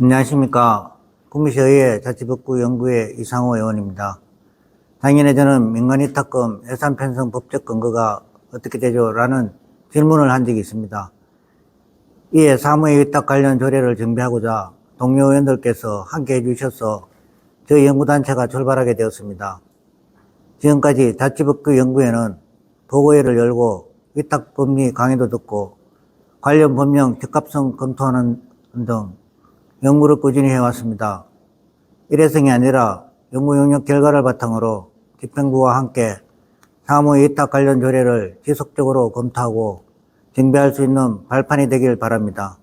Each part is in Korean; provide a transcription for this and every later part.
안녕하십니까. 구미시의회 자치법구연구회 이상호 의원입니다. 작년에 저는 민간위탁금 예산 편성 법적 근거가 어떻게 되죠? 라는 질문을 한 적이 있습니다. 이에 사무의 위탁 관련 조례를 정비하고자 동료 의원들께서 함께 해주셔서 저희 연구단체가 출발하게 되었습니다. 지금까지 자치법규연구회는 보고회를 열고 위탁법리 강의도 듣고 관련 법령 적합성 검토하는 등 연구를 꾸준히 해왔습니다. 일회성이 아니라 연구 용역 결과를 바탕으로 집행부와 함께 사무의 위탁 관련 조례를 지속적으로 검토하고 정비할 수 있는 발판이 되길 바랍니다.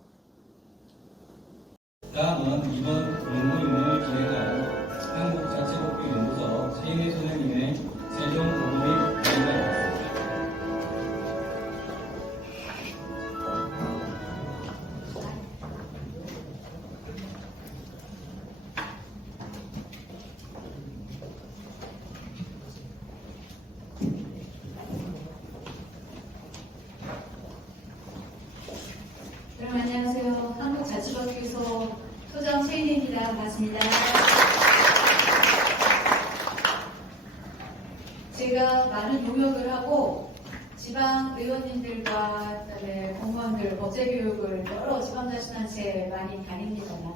다음은 이번 연구용역을 진행할 한국자치법규연구소 최인희 소장님의 최종 보고 및 강의가 있습니다. 여러분 안녕하세요. 한국자치법규소 소장 최인희입니다. 반갑습니다. 제가 많은 용역을 하고 지방 의원님들과 그다음에 공무원들 법제교육을 여러 지방자치단체에 많이 다닙니다만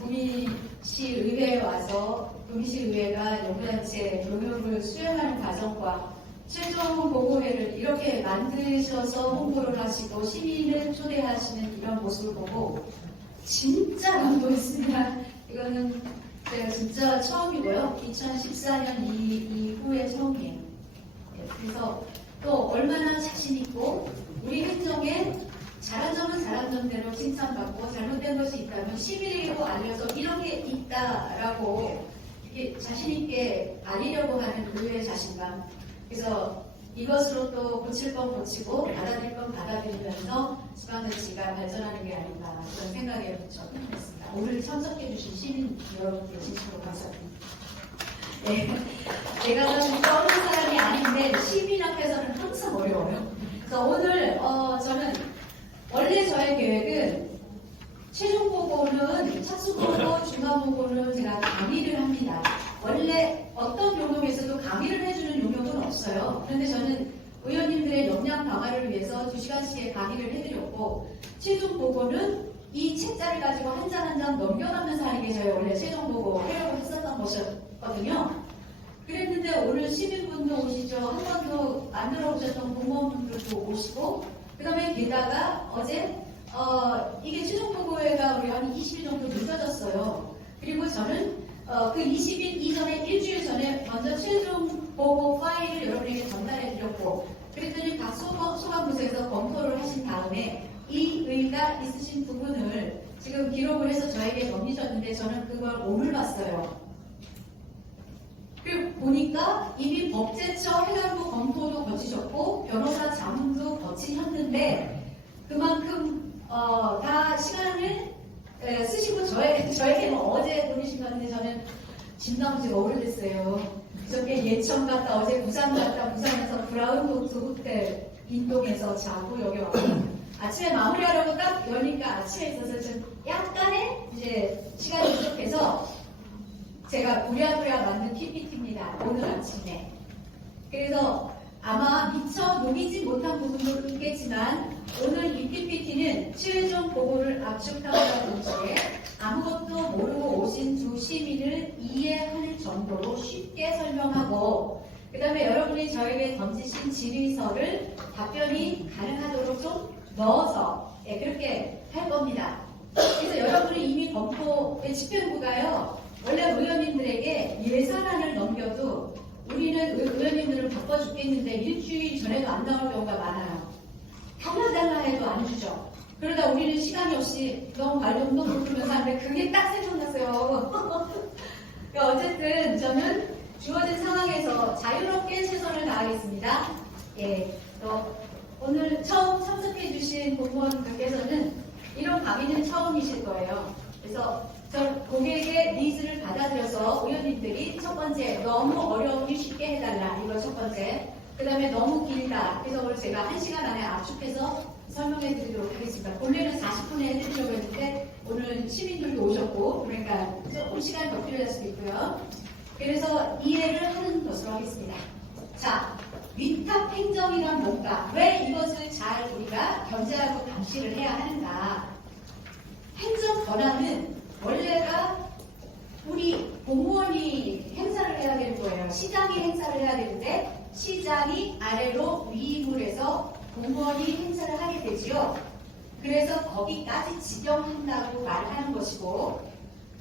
구미시의회에 와서 구미시의회가 연구단체 용역을 수행하는 과정과 최종 보고회를 이렇게 만드셔서 홍보를 하시고 시민을 초대하시는 이런 모습을 보고 진짜 감동했습니다. 이거는 제가 진짜 처음이고요. 2014년 이후에 처음이에요. 그래서 또 얼마나 자신있고 우리 행정에 잘한 점은 잘한 점대로 칭찬받고 잘못된 것이 있다면 시민에게도 알려서 이런 게 있다라고 이렇게 자신있게 알리려고 하는 의회의 자신감. 그래서 이것으로 또 고칠 건 고치고 받아들일 건 받아들이면서 지방자치가 발전하는 게 아닌가 그런 생각에 접근했습니다. 오늘 참석해 주신 시민 여러분께 진심으로 감사드립니다. 네, 제가 좀 떠오른 사람이 아닌데 시민 앞에서는 항상 어려워요. 그래서 오늘 저는 원래 저의 계획은 최종 보고는 착수보고 중간보고는 제가 강의를 합니다. 원래 어떤 용역에서도 강의를 해주는 용역은 없어요. 그런데 저는 의원님들의 역량 강화를 위해서 2시간씩의 강의를 해드렸고 최종 보고는 이 책자를 가지고 한 장 한 장 넘겨가면서 하는 게 저희 원래 최종 보고 하려고 했었던 것이었거든요. 그랬는데 오늘 시민분도 오시죠. 한 번도 안 들어오셨던 공무원분들도 오시고 그 다음에 게다가 어제 이게 최종 보고회가 우리 한 20일 정도 늦어졌어요. 그리고 저는 그 20일 이전에 일주일 전에 먼저 최종 보고 파일을 여러분에게 전달해 드렸고 그랬더니 각 소관부서에서 검토를 하신 다음에 이 의의가 있으신 부분을 지금 기록을 해서 저에게 넘기셨는데 저는 그걸 오늘 봤어요. 그리고 보니까 이미 법제처 해당부 검토도 거치셨고 변호사 자문도 거치셨는데 그만큼 다 시간을 쓰시고 저에게는 어제 보내신 건데 저는 집 나온 지가 오래됐어요. 그저께 예천 갔다 어제 부산 갔다 부산에서 브라운호트 호텔 인동에서 자고 여기 왔고 아침에 마무리하려고 딱 여니까 아침에 있어서 좀 약간의 이제 시간이 부족해서 제가 부랴부랴 만든 PPT입니다. 오늘 아침에. 그래서 아마 미처 녹이지 못한 부분도 있겠지만 오늘 이 PPT는 최종 보고를 압축함과 동시에 아무것도 모르고 오신 두 시민을 이해할 정도로 쉽게 설명하고 그 다음에 여러분이 저에게 던지신 질의서를 답변이 가능하도록 좀 넣어서 그렇게 할 겁니다. 그래서 여러분이 이미 검토의 집행부가요. 원래 의원님들에게 예산안을 넘겨도 우리는 의원님들을 바빠 죽겠는데 일주일 전에도 안 나올 경우가 많아요. 달라달라 해도 안 주죠. 그러다 우리는 시간이 없이 너무 말dom도 못 들으면서 하는데 그게 딱 생각났어요. 그러니까 어쨌든 저는 주어진 상황에서 자유롭게 최선을 다하겠습니다. 예, 오늘 처음 참석해 주신 공무원들께서는 이런 강의는 처음이실 거예요. 그래서 저 고객의 니즈를 받아들여서 의원님들이 첫 번째 너무 어려우니 쉽게 해달라 이거 첫 번째. 그 다음에 너무 길다. 그래서 오늘 제가 1시간 안에 압축해서 설명해 드리도록 하겠습니다. 본래는 40분에 해드리려고 했는데 오늘 시민들도 오셨고 그러니까 조금 시간이 더 필요할 수도 있고요. 그래서 이해를 하는 것으로 하겠습니다. 자, 위탁 행정이란 뭔가? 왜 이것을 잘 우리가 견제하고 감시를 해야 하는가? 행정 권한은 원래가 우리 공무원이 행사를 해야 되는 거예요. 시장이 행사를 해야 되는데 시장이 아래로 위임을 해서 공무원이 행사를 하게 되지요. 그래서 거기까지 지정한다고 말하는 것이고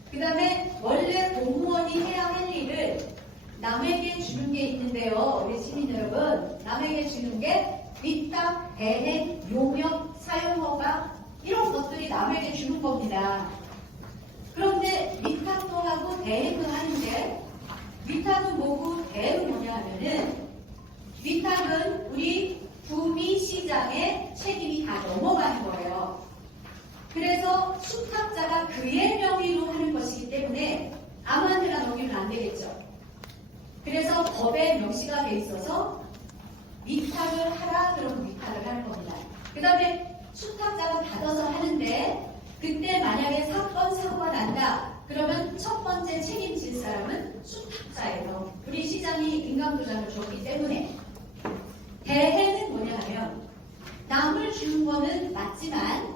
그 다음에 원래 공무원이 해야 할 일을 남에게 주는 게 있는데요. 우리 시민 여러분, 남에게 주는 게 위탁, 대행, 용역, 사용허가 이런 것들이 남에게 주는 겁니다. 그런데 위탁도 하고 대행도 하는데 위탁은 뭐고 대행은 뭐냐 하면은 위탁은 우리 구미시장의 책임이 다 넘어가는 거예요. 그래서 수탁자가 그의 명의로 하는 것이기 때문에 아무한테나 넘기면 안 되겠죠. 그래서 법에 명시가 돼 있어서 위탁을 하라 그러면 위탁을 하는 겁니다. 그 다음에 수탁자가 받아서 하는데 그때 만약에 사건 사고가 난다 그러면 첫 번째 책임질 사람은 수탁자예요. 우리 시장이 인감도장을 줬기 때문에. 대행은 뭐냐 하면 남을 주는 거는 맞지만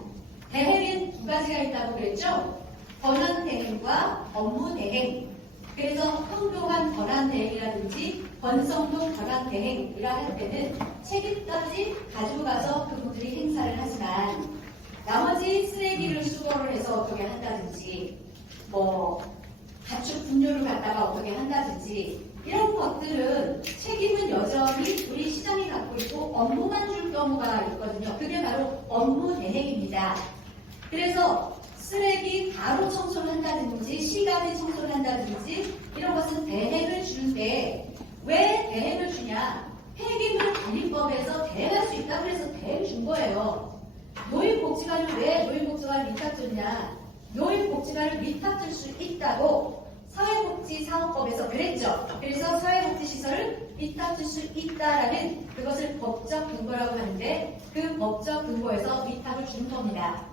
대행은 두 가지가 있다고 그랬죠. 권한 대행과 업무 대행. 그래서 평등한 권한 대행이라든지 권성동 권한 대행이라 할 때는 책임까지 가지고 가서 그분들이 행사를 하지만 나머지 쓰레기를 수거를 해서 어떻게 한다든지 뭐 가축 분뇨를 갖다가 어떻게 한다든지 이런 것들은 책임은 여전히 우리 시장이 갖고 있고 업무만 줄 경우가 있거든요. 그게 바로 업무 대행입니다. 그래서 쓰레기 바로 청소를 한다든지 시간에 청소를 한다든지 이런 것은 대행을 주는데 왜 대행을 주냐? 폐기물 관리법에서 대행할 수 있다 그래서 대행 준 거예요. 노인복지관을 왜 노인복지관을 위탁 줬냐? 노인복지관을 위탁 줄 수 있다고 사회복지사업법에서 그랬죠. 그래서 사회복지시설을 위탁 줄 수 있다라는 그것을 법적 근거라고 하는데 그 법적 근거에서 위탁을 준 겁니다.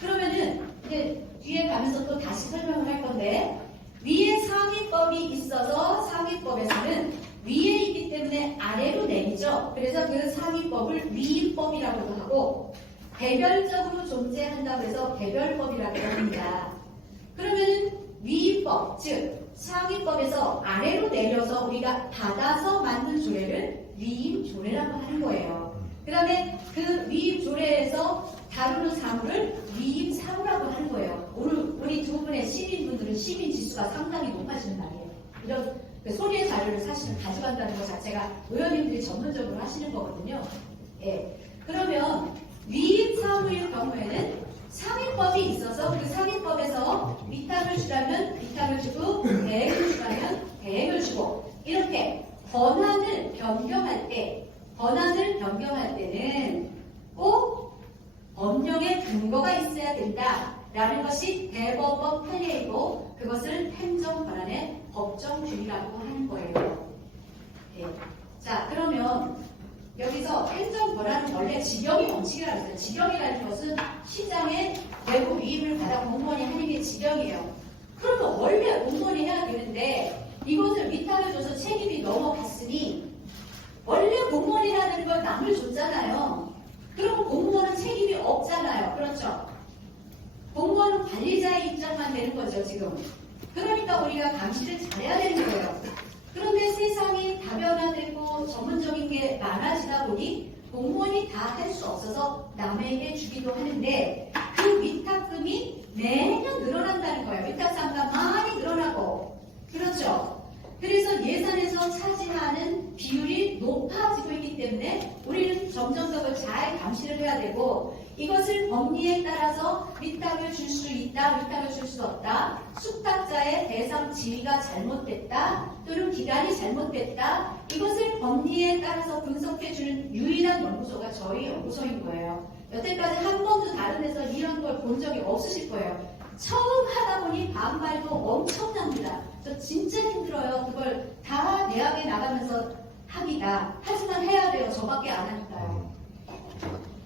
그러면은 이제 뒤에 가면서 또 다시 설명을 할 건데 위에 상위법이 있어서 상위법에서는 위에 있기 때문에 아래로 내리죠. 그래서 그 상위법을 위임법이라고도 하고 개별적으로 존재한다고 해서 개별법이라고 합니다. 그러면은 위임법, 즉 상위법에서 아래로 내려서 우리가 받아서 만든 조례를 위임조례라고 하는 거예요. 그 다음에 그 위임조례에서 다루는 사무를 위임사무라고 하는 거예요. 오늘 우리 두 분의 시민분들은 시민지수가 상당히 높아지는 말이에요. 이런 소리의 자료를 사실은 가져간다는 것 자체가 의원님들이 전문적으로 하시는 거거든요. 예. 그러면 위임사무의 경우에는 상위법이 있어서 그 상위법에서 위탁을 주라면 위탁을 주고 대행을 주라면 대행을 주고 이렇게 권한을 변경할 때는 꼭 법령의 근거가 있어야 된다라는 것이 대법원 판례이고 그것을 행정권한의 법정주의라고 하는 거예요. 네. 자, 그러면 여기서 행정권한은 원래 직영이 원칙이라고 했어요. 직영이라는 것은 시장의 외부 위임을 받아 공무원이 하는 게 직영이에요. 그러면 원래 공무원이 해야 되는데 이것을 위탁해줘서 책임이 넘어갔으니 원래 공무원이 해야 되는 걸 남을 줬잖아요. 그럼 공무원은 책임이 없잖아요. 그렇죠? 공무원은 관리자의 입장만 되는 거죠, 지금. 그러니까 우리가 감시를 잘해야 되는 거예요. 그런데 세상이 다변화되고 전문적인 게 많아지다 보니 공무원이 다 할 수 없어서 남에게 주기도 하는데 그 위탁금이 매년 늘어난다는 거예요. 위탁상가 많이 늘어나고. 그렇죠? 그래서 예산에서 차지하는 비율이 높아지고 있기 때문에 우리는 점점 더 잘 감시를 해야 되고 이것을 법리에 따라서 위탁을 줄 수 있다, 위탁을 줄 수 없다, 수탁자의 대상 지위가 잘못됐다, 또는 기간이 잘못됐다, 이것을 법리에 따라서 분석해주는 유일한 연구소가 저희 연구소인 거예요. 여태까지 한 번도 다른 데서 이런 걸 본 적이 없으실 거예요. 처음 하다 보니 반발도 엄청납니다. 저 진짜 힘들어요. 그걸 다 대학에 나가면서 합의다. 하지만 해야 돼요. 저밖에 안 하니까요.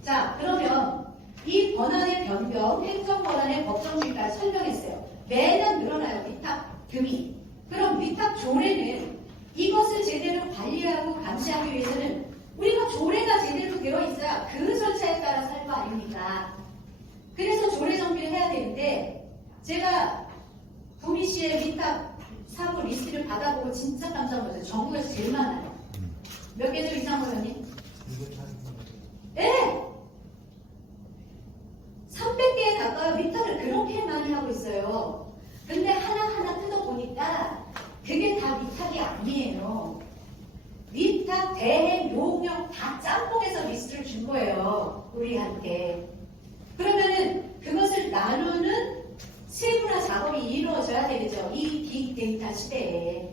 자, 그러면 이 권한의 변경, 행정 권한의 법정주의까지 설명했어요. 매년 늘어나요. 위탁금이. 그럼 위탁 조례는 이것을 제대로 관리하고 감시하기 위해서는 우리가 조례가 제대로 되어 있어야 그 절차에 따라 살 거 아닙니까? 그래서 조례 정비를 해야 되는데 제가 구미시의 위탁 사고 리스트를 받아보고 진짜 깜짝 놀랐어요. 전국에서 제일 많아요. 몇 개죠, 이상호 의원님? 네! 300개에 가까이 위탁을 그렇게 많이 하고 있어요. 근데 하나하나 뜯어보니까 그게 다 위탁이 아니에요. 위탁, 대행, 용역 다 짬뽕해서 리스트를 준 거예요. 우리한테. 그러면은 그것을 나누는 세분화 작업이 이루어져야 되겠죠. 이 빅데이터 시대에.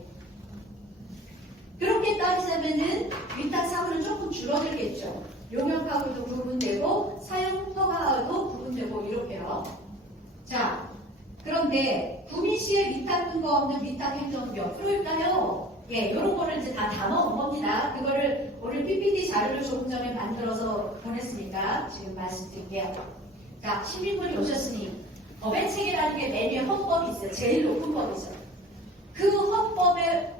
그렇게 따지자면은 위탁 사고는 조금 줄어들겠죠. 용역하고도 구분되고 사용 허가도 구분되고 이렇게요. 자, 그런데 구미시의 위탁 근거 없는 위탁 행정 몇 프로일까요? 예, 이런 거를 이제 다 담아온 겁니다. 그거를 오늘 PPT 자료를 조금 전에 만들어서 보냈으니까 지금 말씀드릴게요. 자, 시민분이 오셨으니 법의 체계라는 게 매년 헌법이 있어요. 제일 높은 법이죠. 그 헌법의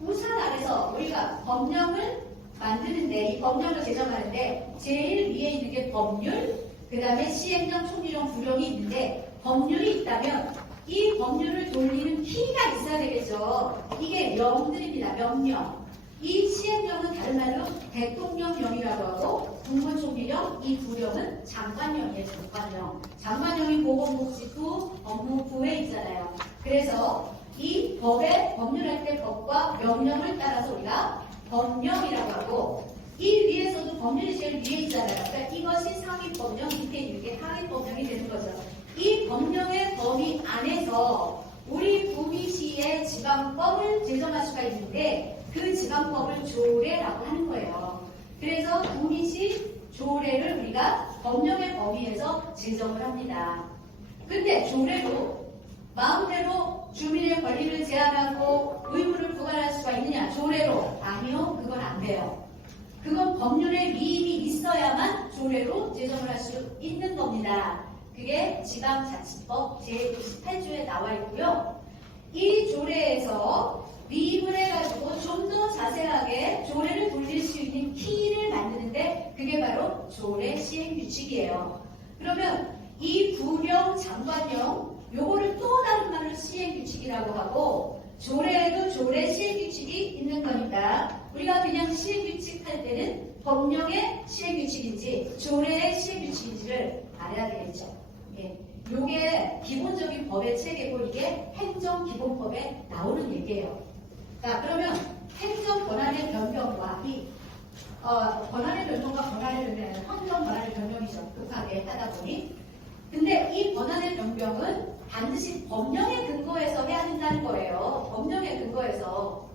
우산 아래서 우리가 법령을 만드는데 이 법령을 제정하는데 제일 위에 있는 게 법률, 그 다음에 시행령, 총리령, 부령이 있는데 법률이 있다면 이 법률을 돌리는 키가 있어야 되겠죠. 이게 명들입니다. 명령. 이 시행령은 다른 말로 대통령령이라고 하고 국무총리령, 이 부령은 장관령이에요. 장관령. 장관령이 보건복지부, 법무부에 있잖아요. 그래서 이 법의 법률할 때 법과 명령을 따라서 우리가 법령이라고 하고 이 위에서도 법률이 제일 위에 있잖아요. 그러니까 이것이 상위 법령, 밑에 있는 게 하위 법령이 되는 거죠. 이 법령의 범위 안에서 우리 구미시의 지방법을 제정할 수가 있는데 그 지방법을 조례라고 하는 거예요. 그래서 구미시 조례를 우리가 법령의 범위에서 제정을 합니다. 근데 조례로 마음대로 주민의 권리를 제한하고 의무를 부과할 수가 있느냐? 조례로. 아니요. 그건 안 돼요. 그건 법률의 위임이 있어야만 조례로 제정을 할 수 있는 겁니다. 그게 지방자치법 제98조에 나와 있고요. 이 조례에서 위임을 해가지고 좀 더 자세하게 조례를 돌릴 수 있는 키를 만드는데 그게 바로 조례 시행규칙이에요. 그러면 이 부령, 장관령 요거를 또 다른 말로 시행규칙이라고 하고 조례에도 조례 시행규칙이 있는 거니까 우리가 그냥 시행규칙 할 때는 법령의 시행규칙인지 조례의 시행규칙인지를 알아야 되겠죠. 예. 요게 기본적인 법의 체계고 이게 행정기본법에 나오는 얘기예요. 자, 그러면 행정 권한의 변경과 이 권한의 변경과 권한의 변경은 행정 권한의 변경이죠. 급하게 하다 보니. 근데 이 권한의 변경은 반드시 법령에 근거해서 해야 된다는 거예요. 법령에 근거해서.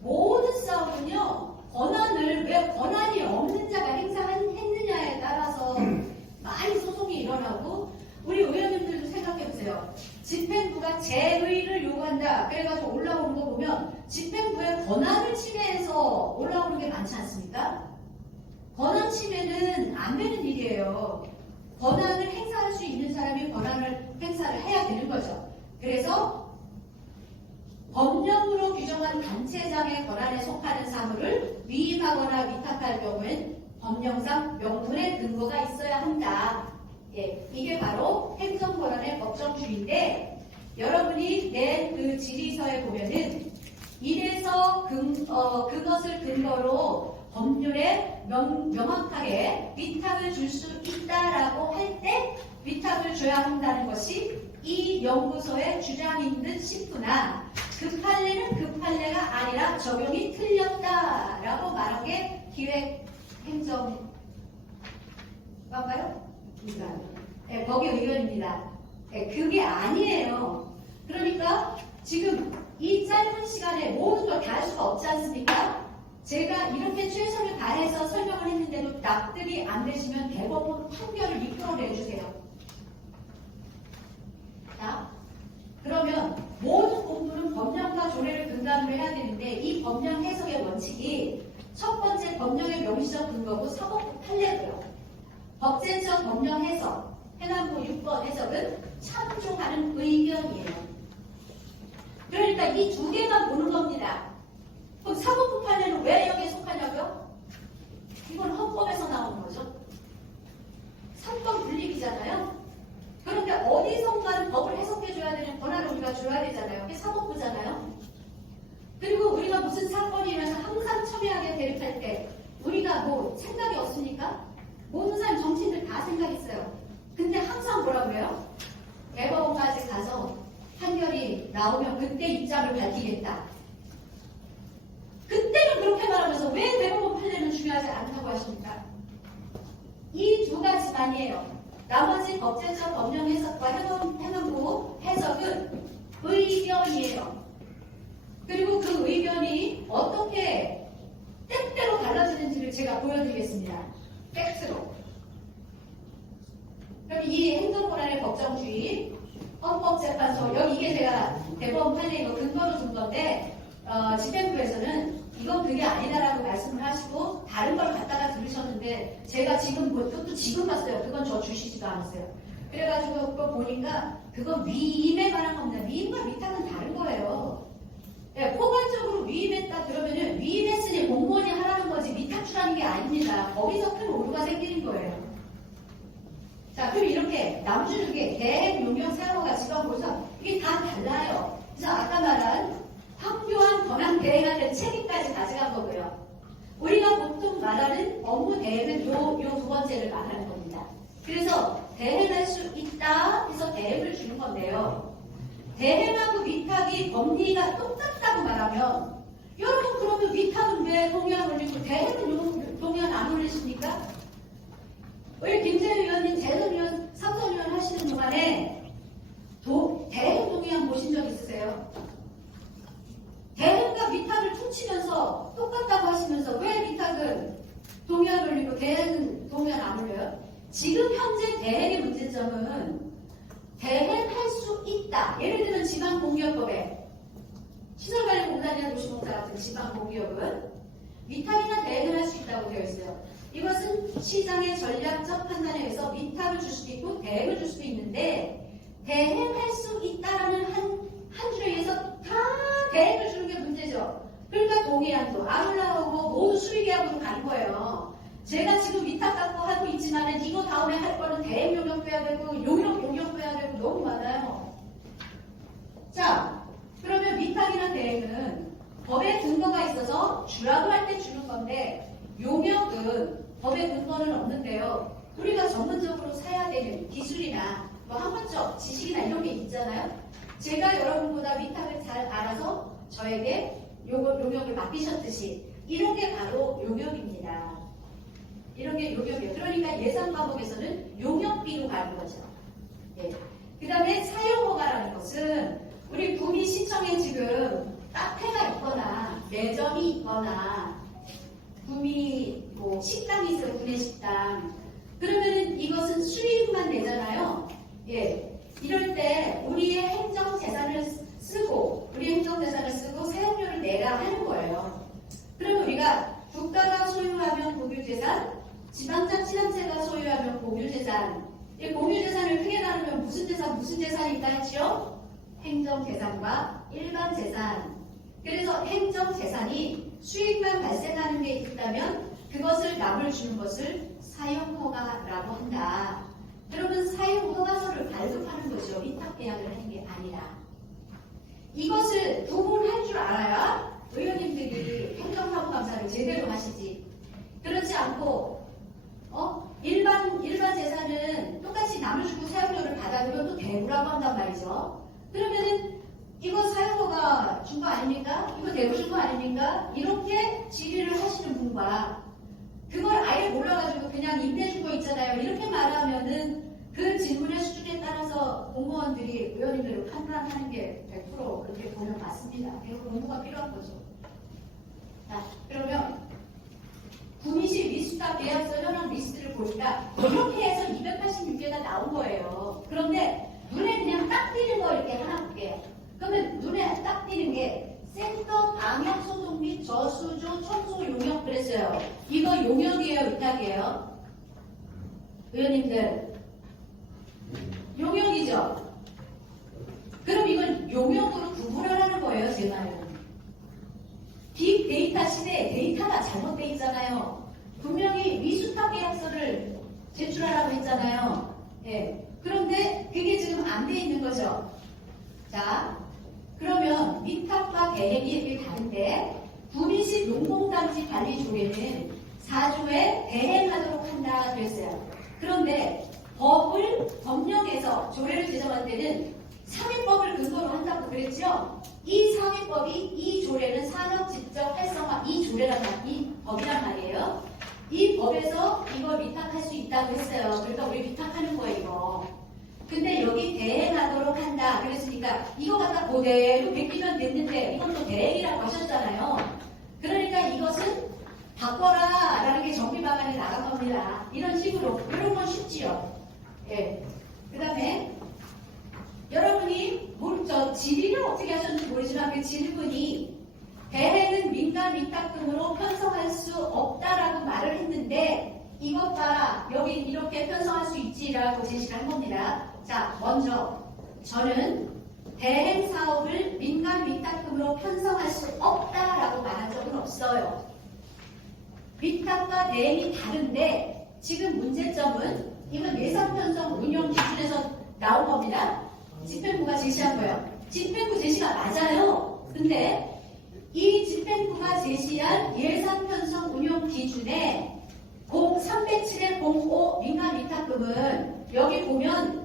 모든 싸움은요, 권한을 왜 권한이 없는 자가 행사했느냐에 따라서 많이 소송이 일어나고, 우리 의원님들도 생각해보세요. 집행부가 재의를 요구한다. 그래가지고 올라오는 거 보면 집행부의 권한을 침해해서 올라오는 게 많지 않습니까? 권한 침해는 안 되는 일이에요. 권한을 행사할 수 있는 사람이 권한을 행사를 해야 되는 거죠. 그래서 법령으로 규정한 단체장의 권한에 속하는 사물을 위임하거나 위탁할 경우엔 법령상 명분의 근거가 있어야 한다. 예, 이게 바로 행정권한의 법정주의인데 여러분이 낸 그 질의서에 보면은 이래서 그것을 근거로 법률에 명확하게 위탁을 줄 수 있다라고 할 때 위탁을 줘야 한다는 것이 이 연구소의 주장인 듯 싶으나 그 판례는 그 판례가 아니라 적용이 틀렸다라고 말한 게 기획행정관가요? 네, 거기 의견입니다. 네, 그게 아니에요. 그러니까 지금 이 짧은 시간에 모든 걸 다 할 수가 없지 않습니까? 제가 이렇게 최선을 다해서 설명을 했는데도 납득이 안 되시면 대법원 판결을 이끌어내주세요. 자, 그러면 모든 공부는 법령과 조례를 근간으로 해야 되는데 이 이 법령 해석의 원칙이 첫 번째 법령의 명시적 근거고 사법부 판례고요. 법제처 법령 해석, 행안부 6번 해석은 참조하는 의견이에요. 그러니까 이 두 개만 보는 겁니다. 그럼 사법부 판례는 왜 여기에 속하냐고요? 이건 헌법에서 나오는 거죠. 삼권 분립이잖아요. 그런데 어디선가는 법을 해석해줘야 되는 권한을 우리가 줘야 되잖아요. 그게 사법부잖아요. 그리고 우리가 무슨 사건이 일어나서 항상 첨예하게 대립할 때 우리가 뭐 생각이 없습니까? 모든 사람 정치인들 다 생각했어요. 근데 항상 뭐라 그래요? 대법원까지 가서 판결이 나오면 그때 입장을 밝히겠다. 그때는 그렇게 말하면서 왜 대법원 판례는 중요하지 않다고 하십니까? 이 두 가지만이에요. 나머지 법제처 법령 해석과 행안부 해석은 의견이에요. 그리고 그 의견이 어떻게 때때로 달라지는지를 제가 보여드리겠습니다. 팩트로. 그럼 이 행정권한의 법정주의, 헌법재판소, 여기 이게 제가 대법원 판례 이거 근거로 준 건데, 집행부에서는 이건 그게 아니다라고 말씀을 하시고 다른 걸 갖다가 들으셨는데 제가 지금 그것도 지금 봤어요. 그건 저 주시지도 않았어요. 그래가지고 그거 보니까 그건 위임에 관한 겁니다. 위임과 위탁은 다른 거예요. 네, 포괄적으로 위임했다 그러면은 위임했으니 공무원이 하라는 거지 위탁주라는 게 아닙니다. 거기서 큰 오류가 생기는 거예요. 자, 그럼 이렇게 남주르게 대행, 용역, 사용과 지방 보상 이게 다 달라요. 그래서 아까 말한 황교안 권한 대행할 때 책임까지 가져간 거고요. 우리가 보통 말하는 업무 대행은 요 두 번째를 말하는 겁니다. 그래서 대행할 수 있다 해서 대행을 주는 건데요. 대행하고 위탁이 법리가 똑같다고 말하면 여러분 그러면 위탁은 왜 동의안 올리고 대행은 동의안 안 올리십니까? 왜 김재현 의원님, 재선 의원, 삼선 의원 하시는 동안에 대행 동의안 보신 적 있으세요? 대행과 위탁을 퉁치면서 똑같다고 하시면서 왜 위탁은 동의안 올리고 대행은 동의안 안 올려요? 지금 현재 대행의 문제점은 대행할 수 있다. 예를 들면 지방공기업법에 시설관리공단이나 도시공사 같은 지방공기업은 위탁이나 대행을 할 수 있다고 되어 있어요. 이것은 시장의 전략적 판단에 의해서 위탁을 줄 수도 있고 대행을 줄 수도 있는데 대행할 수 있다라는 한 줄에 의해서 다 대행을 주는 게 문제죠. 그러니까 동의안도 안 올라오고 모두 수리계약으로 가는 거예요. 제가 지금 위탁 갖고 하고 있지만은 이거 다음에 할 거는 대행 용역도 해야 되고 용역도 해야 되고 너무 많아요. 자, 그러면 위탁이나 대행은 법에 근거가 있어서 주라고 할 때 주는 건데 용역은 법에 근거는 없는데요. 우리가 전문적으로 사야 되는 기술이나 뭐 학문적 지식이나 이런 게 있잖아요. 제가 여러분보다 위탁을 잘 알아서 저에게 용역을 맡기셨듯이 이런 게 바로 용역입니다. 이런 게 용역이에요. 그러니까 예산 과목에서는 용역비로 가는 거죠. 예. 그 다음에 사용허가라는 것은 우리 구미시청에 지금 카페가 있거나 매점이 있거나 구미 뭐 식당이 있어요. 구내식당. 그러면은 이것은 수익만 내잖아요. 예. 이럴 때 우리의 행정재산을 쓰고 사용료를 내라 하는 거예요. 그러면 우리가 국가가 소유하면 공유재산, 지방자치단체가 소유하면 공유재산. 이 공유재산을 크게 나누면 무슨 재산이 있다 했죠? 행정재산과 일반재산. 그래서 행정재산이 수익만 발생하는 게 있다면 그것을 남을 주는 것을 사용허가라고 한다. 그러면 사용허가서를 발급하는 거죠. 위탁계약을 하는 게 아니라. 이것을 구분할 줄 알아야 의원님들이 행정사무감사를 제대로 하시지. 그렇지 않고 일반 재산은 똑같이 남을 주고 사용료를 받아들면 또 대부라고 한단 말이죠. 그러면은 이거 사용료가 준 거 아닙니까? 이거 대부 준 거 아닙니까? 이렇게 질의를 하시는 분과 그걸 아예 몰라가지고 그냥 임대 준 거 있잖아요. 이렇게 말하면은 그 질문의 수준에 따라서 공무원들이 의원님들을 판단하는 게 100% 그렇게 보면 맞습니다. 이거 공부가 필요한 거죠. 자, 그러면 구미시 위수탁 계약서 현황 리스트를 보니까 이렇게 해서 286개가 나온 거예요. 그런데 눈에 그냥 딱 띄는 거 이렇게 하나 볼게요. 그러면 눈에 딱 띄는 게 센터 방역 소송 및 용역이죠? 의원님들. 용역이죠? 그럼 이걸 용역으로 구분하라는 거예요, 제 말은. 빅데이터 시대에 데이터가 잘못되어 있잖아요. 분명히 위수탁 계약서를 제출하라고 했잖아요. 예. 그런데 그게 지금 안 돼 있는 거죠. 자, 그러면 위탁과 대행이 이렇게 다른데 구미식 농공단지 관리 조례는 4조에 대행하도록 한다 그랬어요. 그런데 법령에서 조례를 제정할 때는 상위법을 근거로 한다고 그랬죠. 이 상위법이 이 조례는 산업지적 활성화 이 법이란 말이에요. 이 법에서 이걸 위탁할 수 있다고 했어요. 그러니까 우리 위탁하는 거예요, 이거. 근데 여기 대행하도록 한다. 그랬으니까 이거 갖다 그대로 베끼면 됐는데 이건 또 대행이라고 하셨잖아요. 그러니까 이것은 바꿔라 라는 게 정비 방안이 나간 겁니다. 이런 식으로. 이런 건 쉽지요. 예. 그 다음에 여러분이 질의를 어떻게 하셨는지 모르지만 그 질문이 대행은 민간 위탁 등으로 편성할 수 없다라고 말을 했는데 이것 봐라 여기 이렇게 편성할 수 있지라고 제시를 한 겁니다. 자, 먼저 저는 대행 사업을 민간 위탁금으로 편성할 수 없다라고 말한 적은 없어요. 위탁과 대행이 다른데 지금 문제점은 이건 예산 편성 운영 기준에서 나온 겁니다. 집행부가 제시한 거예요. 집행부 제시가 맞아요. 근데 이 집행부가 제시한 예산 편성 운영 기준에 307의 05 민간 위탁금은 여기 보면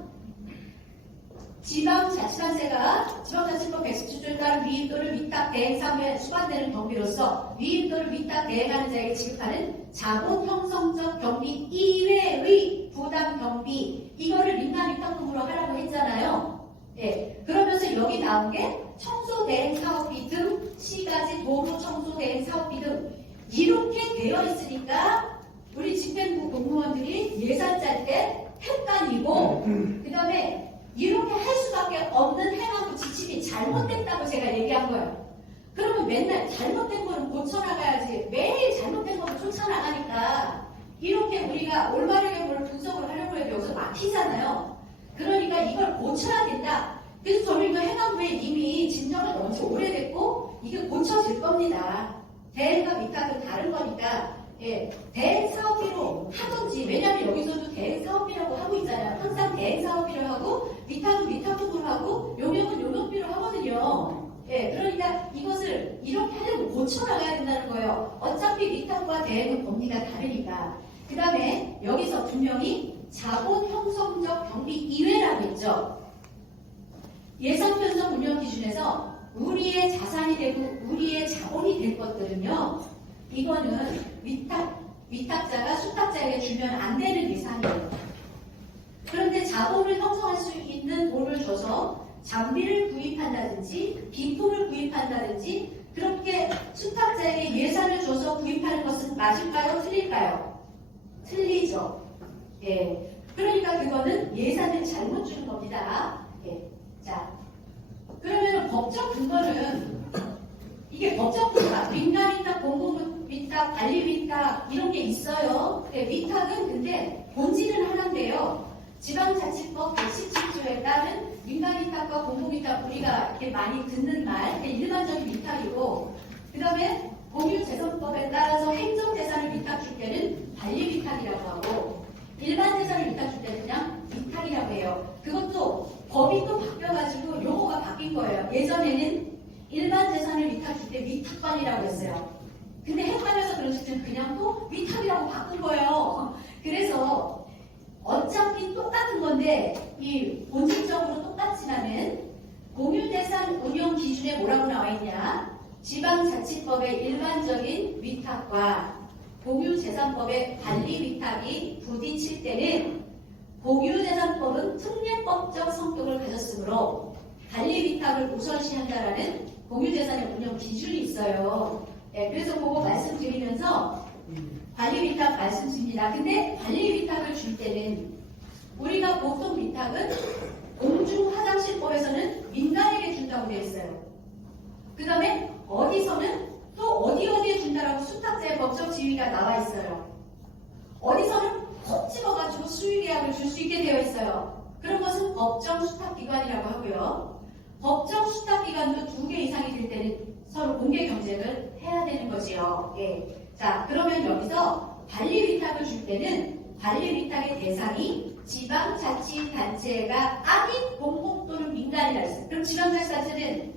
지방자치단체가 지방자치법 117조에 따른 위임 또는 위탁 대행 사무에 수반되는 경비로서 위임 또는 위탁 대행하는 자에게 지급하는 자본 형성적 경비 이외의 부담 경비 이거를 민간 위탁금으로 하라고 했잖아요. 예, 그러면서 여기 나온 게 청소 대행 사업비 등 시가지 도로 청소 대행 사업비 등 이렇게 되어 있으니까 우리 집행부 공무원들이 예산 짤 때 헷갈리고 그 다음에 이렇게 할 수밖에 없는 행안부 지침이 잘못됐다고 제가 얘기한 거예요. 그러면 맨날 잘못된 거는 고쳐나가야지 매일 잘못된 거는 쫓아나가니까 이렇게 우리가 올바르게 뭘 분석을 하려고 해도 여기서 막히잖아요. 그러니까 이걸 고쳐야 된다. 그래서 저는 이거 행안부에 이미 진정을 엄청 오래됐고 이게 고쳐질 겁니다. 대행과 위탁은 다른 거니까 예, 대행 사업비로 하든지 왜냐하면 여기서도 대행 사업비라고 하고 있잖아요. 항상 대행 사업비로 하고 위탁은 위탁금으로 하고 용역은 용역비로 하거든요. 예, 그러니까 이것을 이렇게 하려면 고쳐나가야 된다는 거예요. 어차피 위탁과 대행은 범위가 다르니까. 그 다음에 여기서 분명히 자본 형성적 경비 이외라고 했죠. 예산 편성 운영 기준에서 우리의 자산이 되고 우리의 자본이 될 것들은요. 이거는 위탁자가 수탁자에게 주면 안 되는 예산이에요. 그런데 자본을 형성할 수 있는 돈을 줘서 장비를 구입한다든지 비품을 구입한다든지 그렇게 수탁자에게 예산을 줘서 구입하는 것은 맞을까요? 틀릴까요? 틀리죠. 예. 그러니까 그거는 예산을 잘못 주는 겁니다. 예. 자, 그러면 법적 근거는 이게 법적 근거가 민간 위탁, 공공 위탁, 관리 위탁 이런 게 있어요. 네, 위탁은 근데 본질은 하나인데요. 지방자치법 117조에 따른 민간 위탁과 공공 위탁 우리가 이렇게 많이 듣는 말, 일반적인 위탁이고, 그 다음에 공유재산법에 따라서 행정재산을 위탁 줄 때는 관리 위탁이라고 하고, 일반 재산을 위탁 줄 때는 그냥 위탁이라고 해요. 그것도 법이 또 바뀌어가지고 용어가 바뀐 거예요. 예전에는 일반 재산을 위탁 줄 때 위탁관이라고 했어요. 근데 헷갈려서 그런지 그냥 또 위탁이라고 바꾼 거예요. 그래서 어차피 똑같은 건데 이 본질적으로 똑같지만은 공유재산 운용 기준에 뭐라고 나와 있냐? 지방자치법의 일반적인 위탁과 공유재산법의 관리 위탁이 부딪힐 때는 공유재산법은 특례법적 성격을 가졌으므로 관리 위탁을 우선시한다라는 공유재산의 운영 기준이 있어요. 네, 그래서 그거 말씀드리면서 관리 위탁 말씀드립니다. 근데 관리 위탁을 줄 때는 우리가 보통 위탁은 공중화장실법에서는 민간에게 준다고 되어 있어요. 그 다음에 어디서는 또 어디에 준다라고 수탁자의 법적 지위가 나와 있어요. 어디서는 계약을 줄 수 있게 되어 있어요. 그런 것은 법정 수탁기관이라고 하고요. 법정 수탁기관도 2개 이상이 될 때는 서로 공개 경쟁을 해야 되는 거지요. 예. 자, 그러면 여기서 관리 위탁을 줄 때는 관리 위탁의 대상이 지방자치단체가 아닌 공공 또는 민간이라 했어요. 그럼 지방자치단체는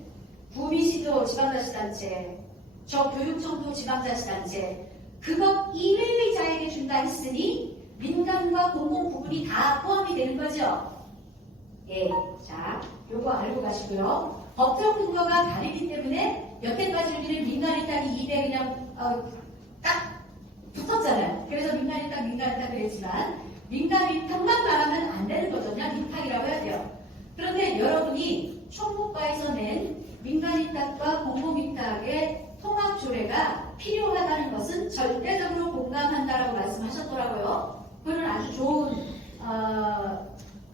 구미시도 지방자치단체, 저 교육청도 지방자치단체, 그것 이외의 자에게 준다 했으니 민간과 공공 부분이 다 포함이 되는 거죠. 예, 자, 요거 알고 가시고요. 법적 근거가 다르기 때문에 여태까지 우리는 민간 위탁이 200 그냥 딱 붙었잖아요. 그래서 민간 위탁 그랬지만 민간 위탁만 말하면 안 되는 거죠. 그냥 위탁이라고 해야 돼요. 그런데 여러분이 총무과에서 낸 민간 위탁과 공공 위탁의 통합 조례가 필요하다는 것은 절대적으로 공감한다라고 말씀하셨더라고요. 그건 아주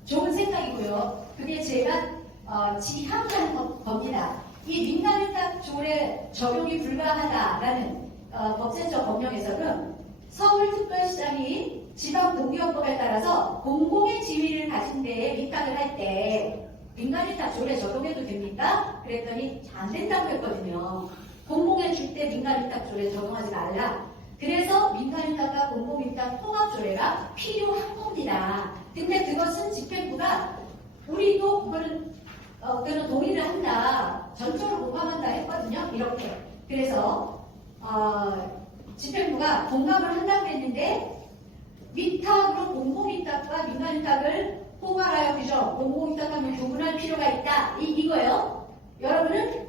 좋은 생각이고요. 그게 제가 지향하는 겁니다. 이 민간위탁 조례 적용이 불가하다라는 법제처 법령에서는 서울특별시장이 지방동기업법에 따라서 공공의 지위를 가진 데에 위탁을 할 때 민간위탁 조례 적용해도 됩니까? 그랬더니 안 된다고 했거든요. 공공에 줄 때 민간위탁 조례 적용하지 말라. 그래서 민간위탁과 공공위탁 통합조례가 필요한 겁니다. 근데 그것은 집행부가 우리도 그거는 동의를 한다. 전적으로 공감한다 했거든요. 이렇게. 그래서 집행부가 공감을 한다고 했는데 위탁으로 공공위탁과 민간위탁을 포괄하여 규정, 공공위탁하면 구분할 필요가 있다. 이거예요. 여러분은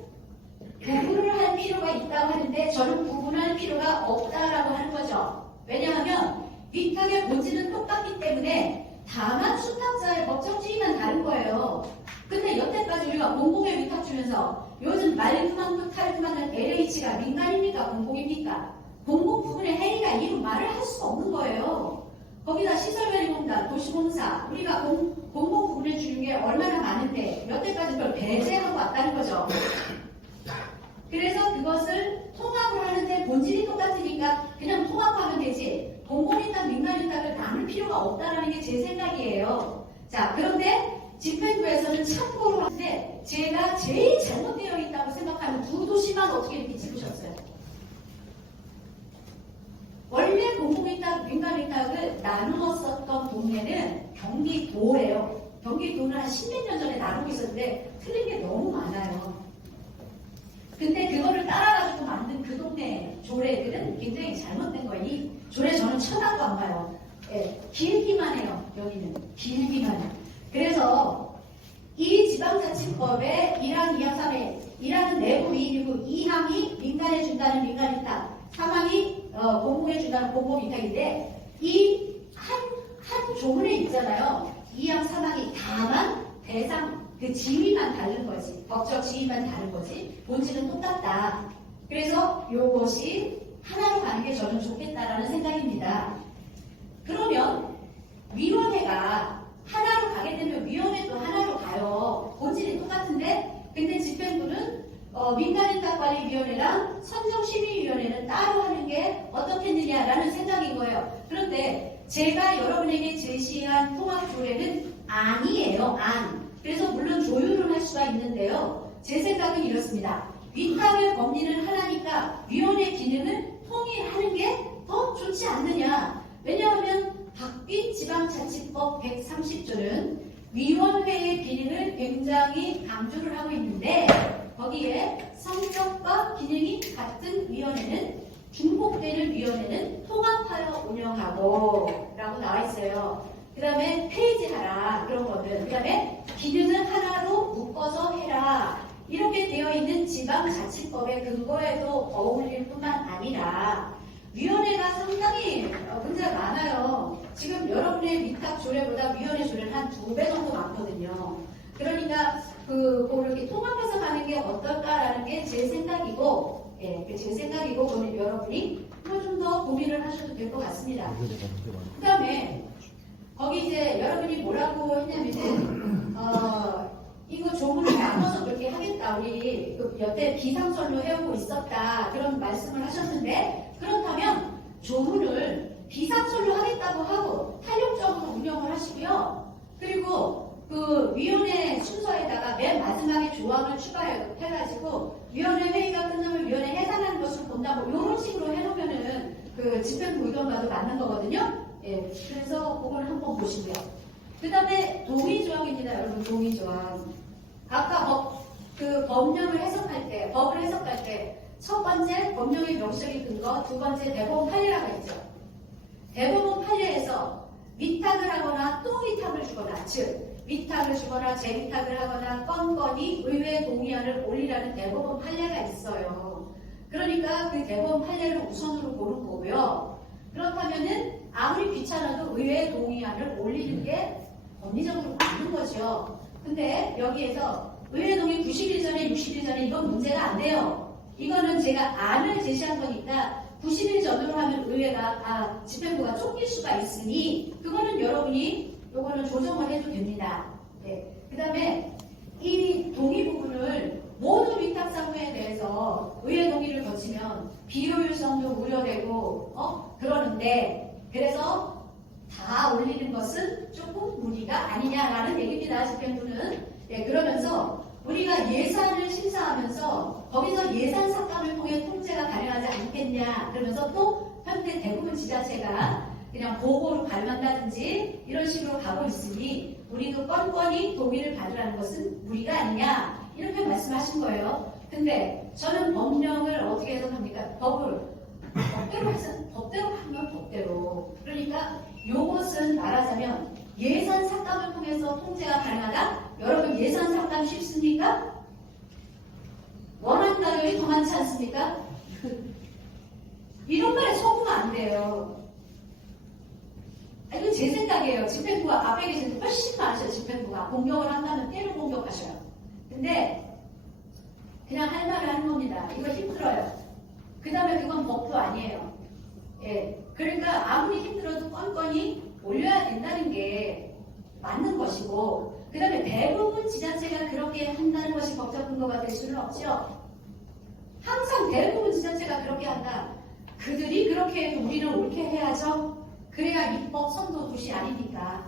구분을 할 필요가 있다고 하는데 저는 구분할 필요가 없다라고 하는 거죠. 왜냐하면 위탁의 본질은 똑같기 때문에 다만 수탁자의 법적 지위만 다른 거예요. 근데 여태까지 우리가 공공에 위탁 주면서 요즘 말그만큼 탈그만한 LH가 민간입니까? 공공입니까? 공공 부분의 행위가 이루 말을 할 수가 없는 거예요. 거기다 시설관리공단, 도시공사, 우리가 공공 부분에 주는 게 얼마나 많은데 여태까지 그걸 배제하고 왔다는 거죠. 그래서 그것을 통합을 하는데 본질이 똑같으니까 그냥 통합하면 되지 공공위탁, 민간위탁을 나눌 필요가 없다는 게 제 생각이에요. 자, 그런데 집행부에서는 참고로 하는데 제가 제일 잘못되어 있다고 생각하는 두 도시만 어떻게 이렇게 짚으셨어요? 원래 공공위탁, 민간위탁을 나누었었던 동네는 경기도예요. 경기도는 한 10몇 년 전에 나누고 있었는데 틀린 게 너무 많아요. 근데 그거를 따라가지고 만든 그 동네 조례들은 굉장히 잘못된 거예요. 이 조례 저는 쳐다도 안 봐요. 예, 길기만 해요. 여기는 길기만 해요. 그래서 이 지방자치법의 1항, 2항, 3항 1항은 내부 위임이고 2항이 민간에 준다는 민간위탁, 3항이 공공에 준다는 공공위탁인데 이 한 조문에 있잖아요. 2항, 3항이 다만 대상 그 지위만 다른 거지. 법적 지위만 다른 거지. 본질은 똑같다. 그래서 이것이 하나로 가는 게 저는 좋겠다라는 생각입니다. 그러면 위원회가 하나로 가게 되면 위원회도 하나로 가요. 본질이 똑같은데 근데 집행부는 민간위탁관리위원회랑 선정심의위원회는 따로 하는 게 어떻겠느냐라는 생각인 거예요. 그런데 제가 여러분에게 제시한 통합조례는 아니에요. 그래서 물론 조율을 할 수가 있는데요. 제 생각은 이렇습니다. 위탁의 법리는 하나니까 위원회 기능을 통일하는 게 더 좋지 않느냐. 왜냐하면 바뀐 지방자치법 130조는 위원회의 기능을 굉장히 강조를 하고 있는데 거기에 성격과 기능이 같은 위원회는 중복되는 위원회는 통합하여 운영하고 라고 나와 있어요. 그 다음에 폐지하라 그런 것들. 그 다음에 기능을 하나로 묶어서 해라. 이렇게 되어 있는 지방자치법의 근거에도 어울릴 뿐만 아니라 위원회가 상당히 문제가 많아요. 지금 여러분의 위탁 조례보다 위원회 조례는 한 2배 정도 많거든요. 그러니까 그렇게 통합해서 가는 게 어떨까라는 게 제 생각이고, 예, 제 생각이고, 오늘 여러분이 좀 더 고민을 하셔도 될 것 같습니다. 그 다음에 거기 이제 여러분이 뭐라고 했냐면은 이거 조문을 나눠서 그렇게 하겠다. 우리 여태 비상설로 해오고 있었다. 그런 말씀을 하셨는데 그렇다면 조문을 비상설로 하겠다고 하고 탄력적으로 운영을 하시고요. 그리고 그 위원회 순서에다가 맨 마지막에 조항을 추가해가지고 위원회 회의가 끝나면 위원회 해산하는 것을 본다 뭐 이런 식으로 해놓으면은 그 집행부 의견과도 맞는 거거든요. 예, 그래서 그걸 한번 보시고요. 그 다음에 동의조항입니다. 여러분 동의조항. 아까 법령을 해석할 때, 법을 해석할 때 첫 번째 법령의 명시적인 근거, 두 번째 대법원 판례라고 했죠. 대법원 판례에서 위탁을 하거나 또 위탁을 주거나, 즉 위탁을 주거나 재위탁을 하거나 건건이 의회 동의안을 올리라는 대법원 판례가 있어요. 그러니까 그 대법원 판례를 우선으로 보는 거고요. 그렇다면은 아무리 귀찮아도 의회 동의안을 올리는 게 법리적으로 맞는 거죠. 근데 여기에서 의회 동의 90일 전에 60일 전에 이건 문제가 안 돼요. 이거는 제가 안을 제시한 거니까 90일 전으로 하면 의회가 집행부가 쫓길 수가 있으니 그거는 여러분이 요거는 조정을 해도 됩니다. 네. 그 다음에 이 동의 부분을 모든 위탁 사무에 대해서 의회 동의를 거치면 비효율성도 우려되고 그러는데 그래서 다 올리는 것은 조금 무리가 아니냐라는 얘기입니다. 집행부는. 네, 그러면서 우리가 예산을 심사하면서 거기서 예산 삭감을 통해 통제가 가능하지 않겠냐 그러면서 또 현재 대부분 지자체가 그냥 보고로 발만다든지 이런 식으로 가고 있으니 우리도 건건히 동의를 받으라는 것은 무리가 아니냐 이렇게 말씀하신 거예요. 근데 저는 법령을 어떻게 해석합니까? 법대로 하면 법대로. 그러니까 요것은 말하자면 예산 삭감을 통해서 통제가 가능하다? 여러분 예산 삭감 쉽습니까? 원하는 가격이 더 많지 않습니까? 이런 말에 속으면 안 돼요. 이건 제 생각이에요. 집행부가 앞에 계신 분 훨씬 많으셔요. 집행부가 공격을 한다면 때로 공격하셔요. 근데 그냥 할 말을 하는 겁니다. 이거 힘들어요. 그 다음에 그건 법도 아니에요. 예, 그러니까 아무리 힘들어도 건건히 올려야 된다는 게 맞는 것이고 그 다음에 대부분 지자체가 그렇게 한다는 것이 법적 근거가 될 수는 없죠. 항상 대부분 지자체가 그렇게 한다. 그들이 그렇게 해도 우리는 옳게 해야죠. 그래야 입법 선도도시 아닙니까?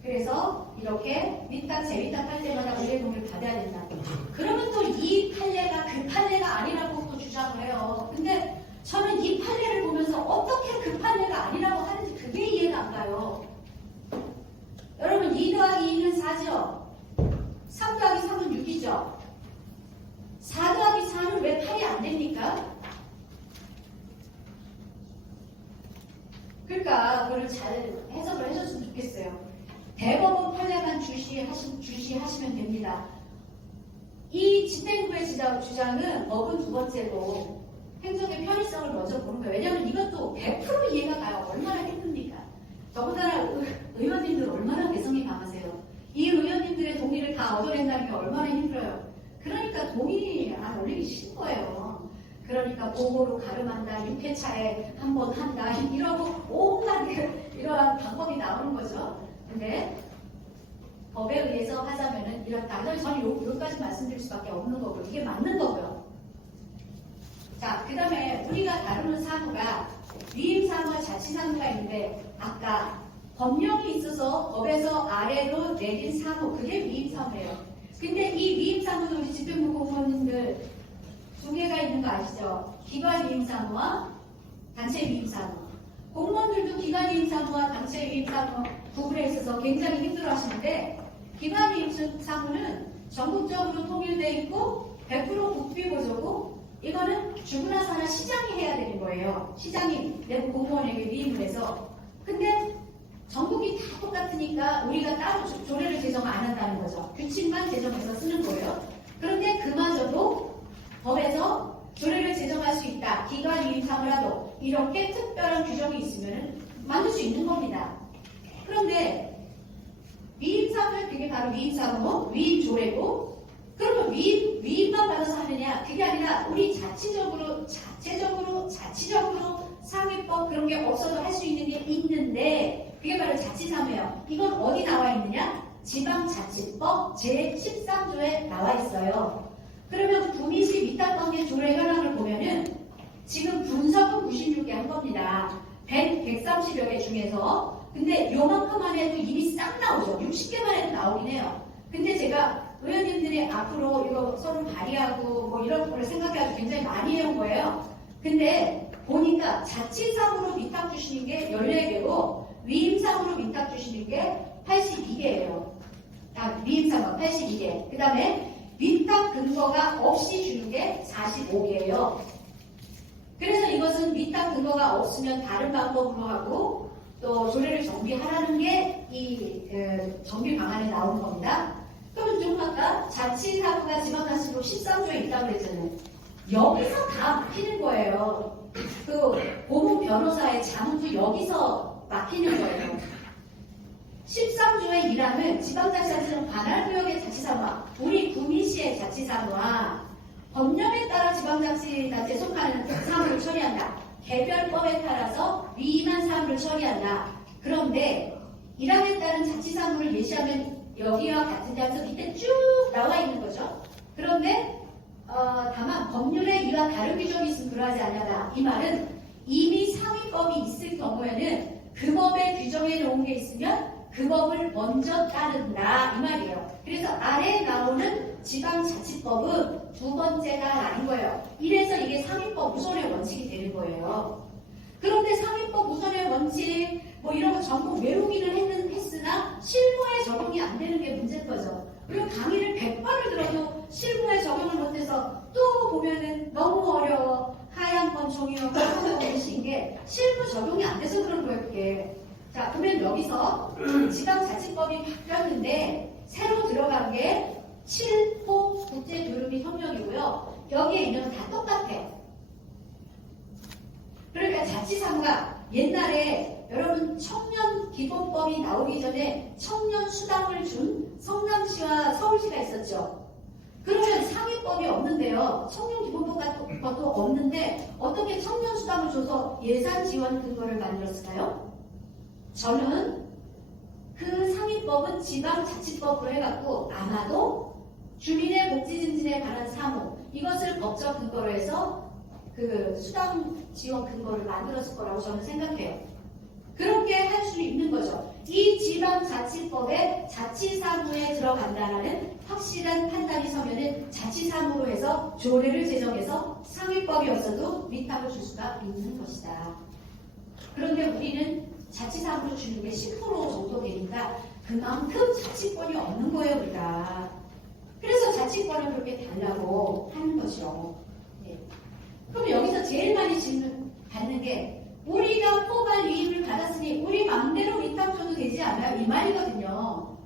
그래서 이렇게 위탁, 재위탁 할 때마다 의회 동의를 받아야 된다. 그러면 또 이 판례가 그 판례가 아니라고 또 주장을 해요. 근데 저는 이 판례를 보면서 어떻게 그 판례가 아니라고 하는지 그게 이해가 안 가요. 여러분 2 더하기 2는 4죠. 3 더하기 3은 6이죠. 4 더하기 4는 왜 8이 안 됩니까? 그러니까 그걸 잘 해석을 해줬으면 좋겠어요. 대법원 판례만 주시하시면 됩니다. 이 집행부의 주장은 법은 두 번째고 행정의 편의성을 먼저 보는 거예요. 왜냐하면 이것도 100% 이해가 가요. 얼마나 힘듭니까? 더군다나 의원님들 얼마나 개성이 강하세요. 이 의원님들의 동의를 다 얻어낸다는 게 얼마나 힘들어요. 그러니까 동의 안 올리기 싫은 거예요. 그러니까 보고로 가름한다, 6회차에 한 번 한다, 이러고 온갖 이러한 방법이 나오는 거죠. 근데 법에 의해서 하자면은 이렇다. 그래서 저는 여기까지 말씀드릴 수밖에 없는 거고요. 이게 맞는 거고요. 자, 그 다음에 우리가 다루는 사무가 위임사무와 자치사무가 있는데 아까 법령이 있어서 법에서 아래로 내린 사무, 그게 위임사무예요. 근데 이 위임사무는 우리 집행부 공무원님들 두 개가 있는 거 아시죠? 기관 위임사무와 단체 위임사무. 공무원들도 기관 위임사무와 단체 위임사무 구분에 있어서 굉장히 힘들어 하시는데 기관 위임사무는 전국적으로 통일되어 있고 100% 국비 보조고 이거는 주구나 사나 시장이 해야 되는 거예요. 시장이 내부 공무원에게 위임을 해서. 근데 전국이 다 똑같으니까 우리가 따로 조례를 제정 안 한다는 거죠. 규칙만 제정해서 쓰는 거예요. 그런데 그마저도 법에서 조례를 제정할 수 있다. 기관 위임사무라도 이렇게 특별한 규정이 있으면 만들 수 있는 겁니다. 그런데 위임사무 그게 바로 위임사무, 위임조례고 그러면 위임만 받아서 하느냐? 그게 아니라 우리 자체적으로 상위법 그런 게 없어도 할 수 있는 게 있는데 그게 바로 자치사무예요. 이건 어디 나와 있느냐? 지방자치법 제13조에 나와 있어요. 그러면 구미시 위탁관계 조례 현황을 보면은 지금 분석은 96개 한 겁니다. 130여 개 중에서 근데 요만큼만 해도 이미 싹 나오죠. 60개만 해도 나오긴 해요. 근데 제가 의원님들이 앞으로 이거 서로 발의하고 뭐 이런 거를 생각해서 굉장히 많이 해온 거예요. 근데 보니까 자치상으로 위탁 주시는 게 14개고 위임상으로 위탁 주시는 게 82개예요. 위임상은 82개. 그 다음에 위탁 근거가 없이 주는 게 45개예요. 그래서 이것은 위탁 근거가 없으면 다른 방법으로 하고 또 조례를 정비하라는 게 이 정비 방안에 나오는 겁니다. 그러면 좀 아까 자치사무가 지방자치로 13조에 있다고 그랬잖아요. 여기서 다 막히는 거예요. 그 고문 변호사의 자문도 여기서 막히는 거예요. 13조의 1항은 지방자치단체는 관할 구역의 자치사무와 우리 구미시의 자치사무와 법령에 따라 지방자치단체에 속하는 사무를 처리한다. 개별법에 따라서 위임한 사무를 처리한다. 그런데 1항에 따른 자치사무를 예시하면 여기와 같은데 하면서 밑에 쭉 나와 있는 거죠. 그런데 다만 법률에 이와 다른 규정이 있으면 그러하지 않냐다. 이 말은 이미 상위법이 있을 경우에는 그 법의 규정에 놓은 게 있으면 그 법을 먼저 따른다. 이 말이에요. 그래서 아래에 나오는 지방자치법은 두 번째다라는 거예요. 이래서 이게 상위법 우선의 원칙이 되는 거예요. 그런데 상위법 우선의 원칙 뭐 이런 거 전부 외우기는 했으나 실무에 적용이 안 되는 게 문제인 거죠. 그리고 강의를 100번을 들어도 실무에 적용을 못해서 또 보면은 너무 어려워. 하얀 건 종이와 까만 건 글씨인 게 실무 적용이 안 돼서 그런 거예요, 그게. 자, 그러면 여기서 지방자치법이 바뀌었는데 새로 들어간 게 7호 국제교류비 협력이고요. 여기에 있는 건 다 똑같아요. 그러니까 자치사무가 옛날에 여러분 청년기본법이 나오기 전에 청년수당을 준 성남시와 서울시가 있었죠. 그러면 상위법이 없는데요. 청년기본법 같은 것도 없는데 어떻게 청년수당을 줘서 예산 지원 근거를 만들었을까요? 저는 그 상위법은 지방자치법으로 해갖고 아마도 주민의 복지 증진에 관한 사무 이것을 법적 근거로 해서 그 수당 지원 근거를 만들었을 거라고 저는 생각해요. 그렇게 할 수 있는 거죠. 이 지방자치법에 자치사무에 들어간다는 확실한 판단이 서면은 자치사무로 해서 조례를 제정해서 상위법이었어도 위탁을 줄 수가 있는 것이다. 그런데 우리는 자치사무로 주는 게 10% 정도 되니까 그만큼 자치권이 없는 거예요, 우리가. 그래서 자치권을 그렇게 달라고 하는 거죠. 네. 그럼 여기서 제일 많이 질문 받는 게 우리가 포괄 위임을 받았으니 우리 마음대로 위탁 줘도 되지 않아요? 이 말이거든요.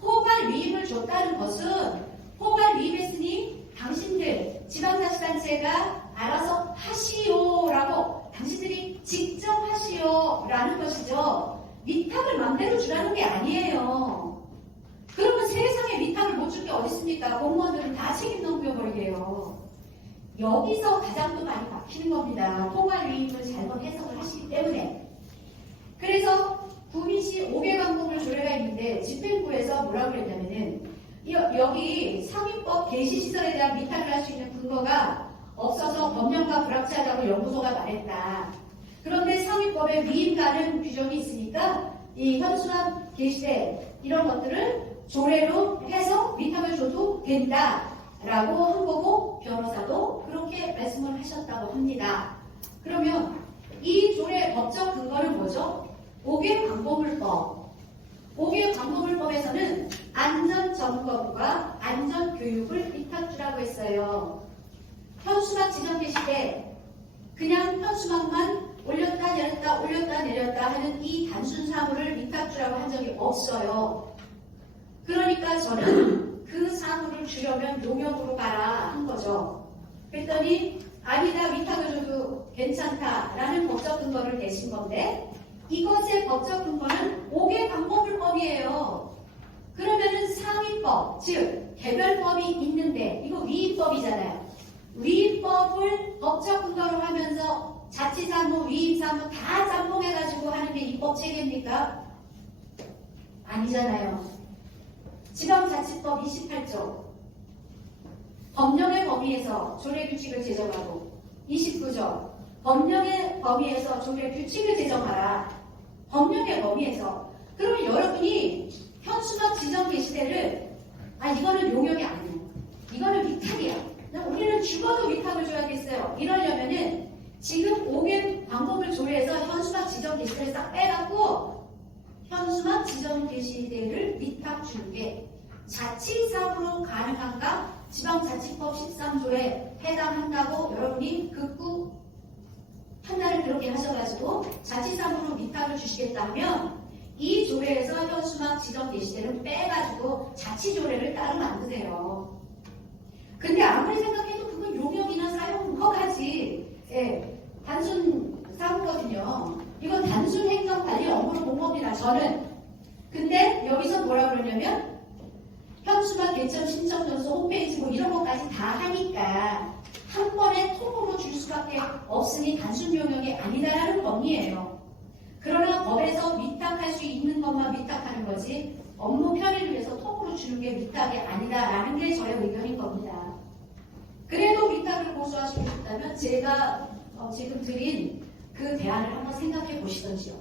포괄 위임을 줬다는 것은 포괄 위임했으니 당신들 지방자치단체가 알아서 하시오라고 당신들이 직접 하시오라는 것이죠. 위탁을 마음대로 주라는 게 아니에요. 그러면 세상에 위탁을 못 줄 게 어디 있습니까? 공무원들은 다 책임 넘겨버리게요. 여기서 가장 또 많이 막히는 겁니다. 포괄 위임을 잘못 해석을 하시기 때문에. 그래서 구미시 5개 광목을 조례가 있는데 집행부에서 뭐라고 그랬냐면은 여기 상위법 개시시설에 대한 위탁을 할 수 있는 근거가 없어서 법령과 불합치하다고 연구소가 말했다. 그런데 상위법에 위임 가능 규정이 있으니까 이 현수막 개시대 이런 것들을 조례로 해서 위탁을 줘도 된다. 라고 한 거고 변호사도 그렇게 말씀을 하셨다고 합니다. 그러면 이 조례의 법적 근거는 뭐죠? 5개 광고물법. 5개 광고물법에서는 안전점검과 안전교육을 위탁주라고 했어요. 현수막 지정 개시때 그냥 현수막만 올렸다 내렸다 올렸다 내렸다 하는 이 단순 사무를 위탁주라고 한 적이 없어요. 그러니까 저는 그 사무를 주려면 용역으로 가라 한 거죠. 그랬더니 아니다 위탁을 줘도 괜찮다라는 법적 근거를 내신 건데 이것의 법적 근거는 5개 광고물법이에요. 그러면은 상위법, 즉 개별법이 있는데 이거 위임법이잖아요. 위임법을 법적 근거로 하면서 자치사무, 위임사무 다 짬뽕해가지고 하는 게 입법 체계입니까? 아니잖아요. 지방자치법 28조 법령의 범위에서 조례규칙을 제정하고 29조 법령의 범위에서 조례규칙을 제정하라. 법령의 범위에서. 그러면 여러분이 현수막 지정 게시대를 이거는 용역이 아니에요. 이거는 위탁이야. 우리는 죽어도 위탁을 줘야겠어요. 이러려면은 지금 5개 방법을 조회해서 현수막 지정 게시대를 싹 빼갖고 현수막 지정 게시대를 위탁 주는 게 자치사무로 가능한가? 지방자치법 13조에 해당한다고 여러분이 극구 판단을 그렇게 하셔가지고 자치사무로 위탁을 주시겠다면 이 조례에서 현수막 지정 게시대를 빼가지고 자치조례를 따로 만드세요. 근데 아무리 생각해도 그건 용역이나 사용 허가지. 예, 단순 사고거든요. 이건 단순 행정관리 업무로 공법이라 저는. 근데 여기서 뭐라 그러냐면 현수막 개점 신청 전서 홈페이지 뭐 이런 것까지 다 하니까 한 번에 통으로 줄 수밖에 없으니 단순 용역이 아니다라는 법리예요. 그러나 법에서 위탁할 수 있는 것만 위탁하는 거지 업무 편의를 위해서 통으로 주는 게 위탁이 아니다라는 게 저의 의견인 겁니다. 그래도 위탁을 고수하시고 싶다면 제가 지금 드린 그 대안을 한번 생각해 보시던지요.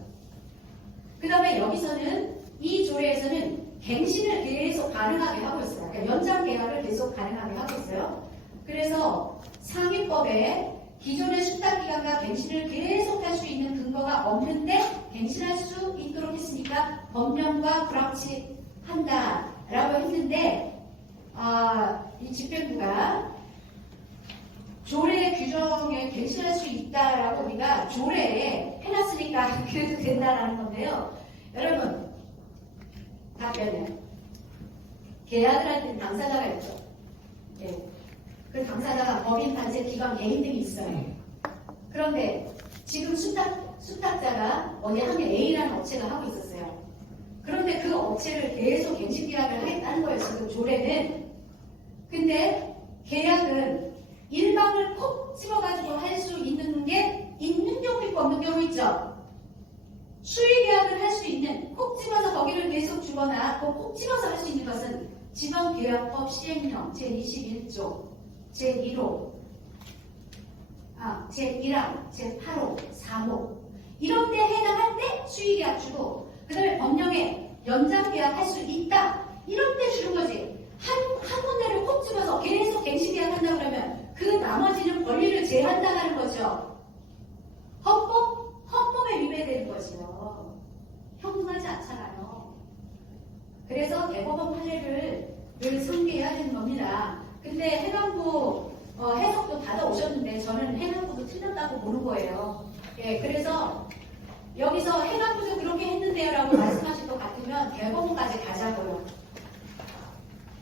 그 다음에 여기서는 이 조례에서는 갱신을 계속 가능하게 하고 있어요. 그러니까 연장 계약을 계속 가능하게 하고 있어요. 그래서 상위법에 기존의 수탁기간과 갱신을 계속 할 수 있는 근거가 없는데 갱신할 수 있도록 했으니까 법령과 불합치한다라고 했는데 이 집행부가 조례 규정에 갱신할 수 있다라고 우리가 조례에 해놨으니까 그래도 된다라는 건데요. 여러분 답변은 계약을 할 때는 당사자가 있죠. 예. 그 당사자가 법인, 단체, 기관, 개인 등이 있어요. 그런데 지금 수탁자가 어디 한 개 A라는 업체가 하고 있었어요. 그런데 그 업체를 계속 갱신 계약을 하겠다는 거예요. 지금 조례는. 근데 계약은 일방을 콕 집어가지고 할 수 있는 게 있는 경우 있고 없는 경우 있죠. 수의 계약을 할 수 있는 콕 집어서 거기를 계속 주거나 콕 집어서 할 수 있는 것은 지방계약법 시행령 제21조 제1호 제1항 제8호 3호 이런 데 해당할 때 수의계약 주고 그 다음에 법령에 연장계약 할 수 있다 이런 때 주는 거지. 한 군데를 콕 집어서 계속 갱신계약 한다 그러면 그 나머지는 권리를 제한당하는 거죠. 헌법에 위배되는 거죠. 평등하지 않잖아요. 그래서 대법원 판례를 늘 상기해야 되는 겁니다. 근데 해당부 해석도 받아오셨는데 저는 해당부도 틀렸다고 보는 거예요. 예, 그래서 여기서 해당부도 그렇게 했는데요 라고 말씀하실 것 같으면 대법원까지 가자고요.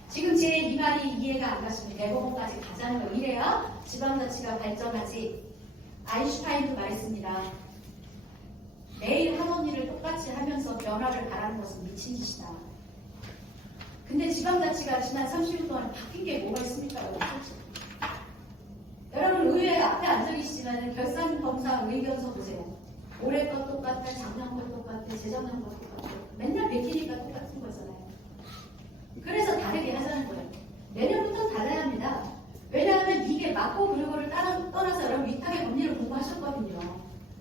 지금 제 이 말이 이해가 안 갔으면 대법원까지 가자는 거. 이래야 지방자치가 발전하지. 아인슈타인도 말했습니다. 매일 하던 일을 똑같이 하면서 변화를 바라는 것은 미친 짓이다. 근데 지방자치가 지난 30년 동안 바뀐 게 뭐가 있습니까? 여러분 의회 앞에 앉아 계시지만 결산검사 의견서 보세요. 올해 것 똑같아, 작년 것 똑같아, 재작년 것 똑같아. 맨날 베끼니까 똑같은 거잖아요. 그래서 다르게 하자는 거예요. 내년부터 달라야 합니다. 왜냐하면 이게 맞고 그르고를 떠나서 여러분 위탁의 법리를 공부하셨거든요.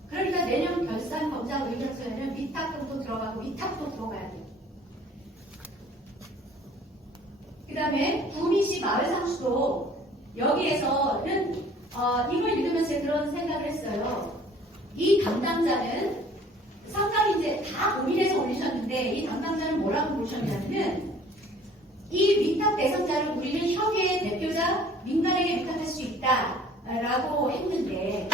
그러니까 내년 결산검사 의견서에는 위탁금도 들어가고 위탁도 들어가야 돼요. 그 다음에 구미시 마을상수도 여기에서는 이걸 읽으면서 그런 생각을 했어요. 이 담당자는 상당히 이제 다 고민해서 올리셨는데 이 담당자는 뭐라고 보셨냐면 이 위탁 대상자를 우리는 협의회 대표자 민간에게 위탁할 수 있다라고 했는데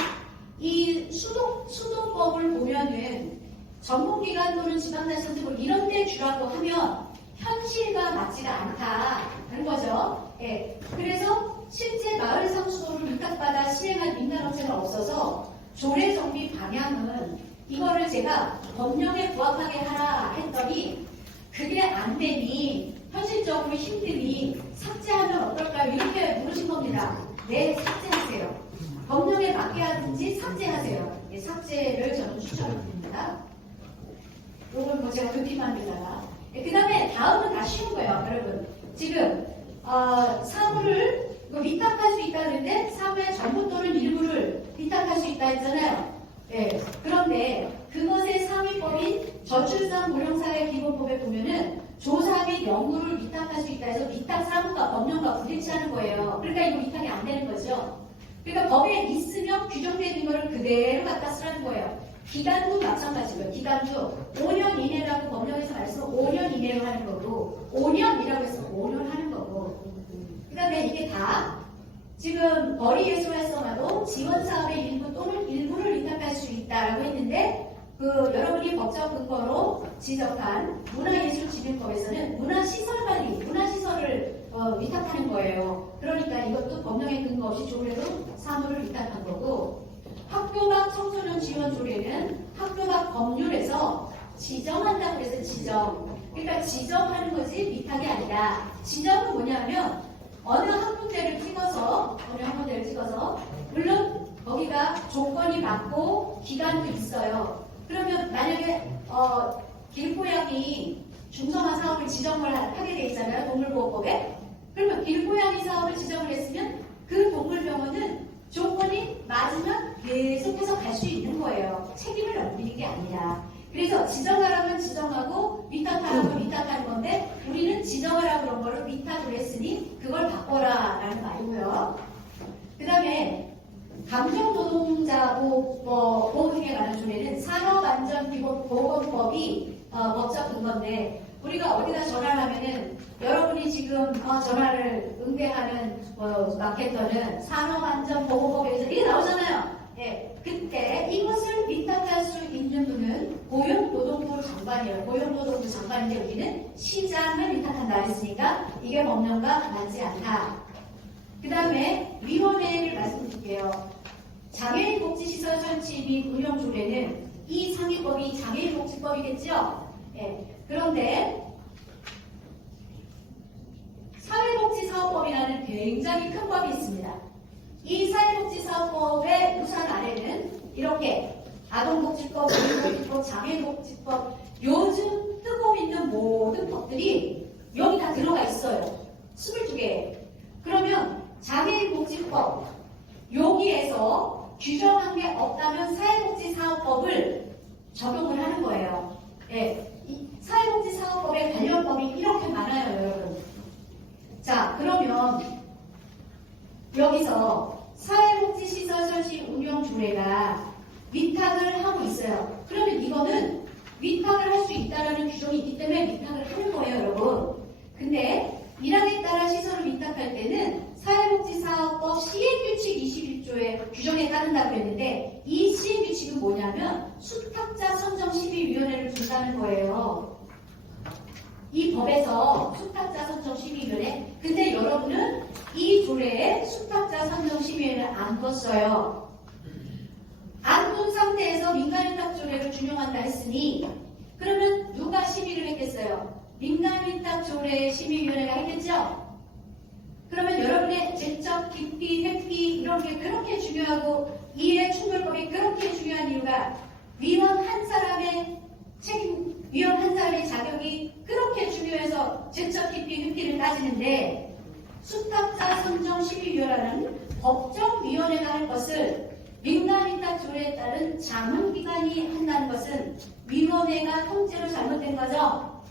이 수도법을 보면은 전문기관 또는 지방자치단체법 이런 데 주라고 하면 현실과 맞지가 않다는 거죠. 예. 그래서 실제 마을 상수도를 위탁받아 시행한 민간업체가 없어서 조례 정비 방향은 이거를 제가 법령에 부합하게 하라 했더니 그게 안 되니 현실적으로 힘드니 삭제하면 어떨까요? 이렇게 물으신 겁니다. 네, 삭제하세요. 법령에 맞게 하든지 삭제하세요. 예, 삭제를 저는 추천드립니다. 이건 뭐 제가 급히 만들다가. 그 다음에 다음은 다 쉬운 거예요, 여러분. 지금 사무를 위탁할 수 있다는데 사무의 전부 또는 일부를 위탁할 수 있다 했잖아요. 예, 그런데 그것의 상위법인 저출산 고령사회 기본법에 보면은 조사 및 연구를 위탁할 수 있다 해서 위탁 사무과 법령과 부딪히는 거예요. 그러니까 이거 위탁이 안 되는 거죠. 그러니까 법에 있으면 규정되어 있는 거를 그대로 갖다 쓰라는 거예요. 기간도 마찬가지고요. 기간도 5년 이내라고 법령에서 말해서 5년 이내로 하는 거고 5년이라고 해서 5년 하는 거고 그다음에 이게 다 지금 거리예술활성화도 지원사업의 일부 또는 일부를 위탁할 수 있다라고 했는데 여러분이 법적 근거로 지적한 문화예술진흥법에서는 문화시설관리, 문화시설을 위탁하는 거예요. 그러니까 이것도 법령에 근거 없이 조례로 사무를 위탁한 거고 학교 밖 청소년 지원 조례는 학교 밖 법률에서 지정한다고 해서 지정. 그러니까 지정하는 거지 위탁이 아니라 지정은 뭐냐면 어느 한 군데를 찍어서 물론 거기가 조건이 맞고 기간도 있어요. 그러면 만약에 길고양이 중성화 사업을 지정을 하게 돼 있잖아요. 동물보호법에. 그러면 길고양이 사업을 지정을 했으면 그 동물병원은 조건이 맞으면 계속해서 갈 수 있는 거예요. 책임을 넘기는 게 아니라. 그래서 지정하라면 지정하고 위탁하라면 위탁하는 건데 우리는 지정하라고 그런 거를 위탁을 했으니 그걸 바꿔라 라는 말이고요. 그 다음에 감정노동자 보호 등에 관한 조례는 산업안전기본보건법이 법적 근거인데 우리가 어디다 전화를 하면은 여러분이 지금 전화를 응대하는 마케터는 산업안전보호법에서 이게 나오잖아요. 예, 그때 이것을 위탁할 수 있는 분은 고용노동부 장관이에요. 고용노동부 장관인데 우리는 시장을 위탁한다 했으니까 이게 법령과 맞지 않다. 그 다음에 위원회를 말씀드릴게요. 장애인복지시설 설치 및 운영 조례는 이 상위법이 장애인복지법이겠죠? 예, 그런데 사회복지사업법이라는 굉장히 큰 법이 있습니다. 이 사회복지사업법의 우산 아래는 이렇게 아동복지법, 노인복지법, 장애인복지법 요즘 뜨고 있는 모든 법들이 여기 다 들어가 있어요. 22개. 그러면 장애인복지법 여기에서 규정한 게 없다면 사회복지사업법을 적용을 하는 거예요. 예, 이 사회복지사업법의 관련법이 이렇게 많아요, 여러분. 자, 그러면 여기서 사회복지시설 설치 운영 조례가 위탁을 하고 있어요. 그러면 이거는 위탁을 할 수 있다는 규정이 있기 때문에 위탁을 하는 거예요, 여러분. 근데 1항에 따라 시설을 위탁할 때는 사회복지사업법 시행규칙 21조의 규정에 따른다고 했는데 이 시행규칙은 뭐냐면 수탁자 선정심의위원회를 둔다는 거예요. 이 법에서 수탁자 선정심의위원회. 근데 여러분은 이 조례에 수탁자 선정심의위원회를 안 뒀어요. 안 둔 상태에서 민간위탁 조례를 준용한다 했으니 그러면 누가 심의를 했겠어요? 민간위탁 조례 심의위원회가 했겠죠? 그러면 여러분의 제적, 깊이, 회피 이런 게 그렇게 중요하고 이해충돌법이 그렇게 중요한 이유가 위원 한 사람의 책임, 위원 한 사람의 자격이 그렇게 중요해서 제적, 깊이, 회피를 따지는데 수탁자 선정 심의위원회라는 법정위원회가 할 것을 민간위탁 조례에 따른 자문기관이 한다는 것은 위원회가 통째로 잘못된 거죠.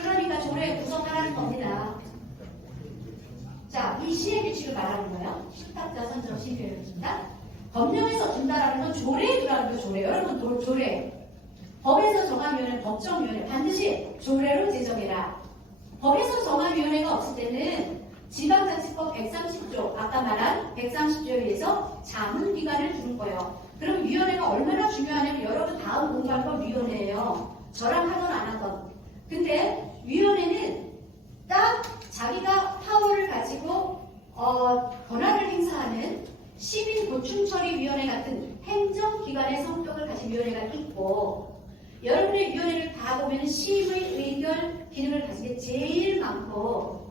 그러니까 조례 구성하라는 겁니다. 자, 이 시행규칙을 말하는 거예요. 수탁자 선정 심의위원회를 준다. 법령에서 준다라는 건 조례에 두라는 거 조례. 여러분 조례. 법에서 정한 위원회, 법정위원회 반드시 조례로 제정해라. 법에서 정한 위원회가 없을 때는 지방자치법 130조, 아까 말한 130조에 의해서 자문기관을 두는 거예요. 그럼 위원회가 얼마나 중요하냐면 여러분 다음 공부할 건 위원회예요. 저랑 하건 안 하건. 근데 위원회는 딱 자기가 파워를 가지고 권한을 행사하는 시민고충처리위원회 같은 행정기관의 성격을 가진 위원회가 있고 여러분의 위원회를 다 보면 심의, 의결 기능을 가진 게 제일 많고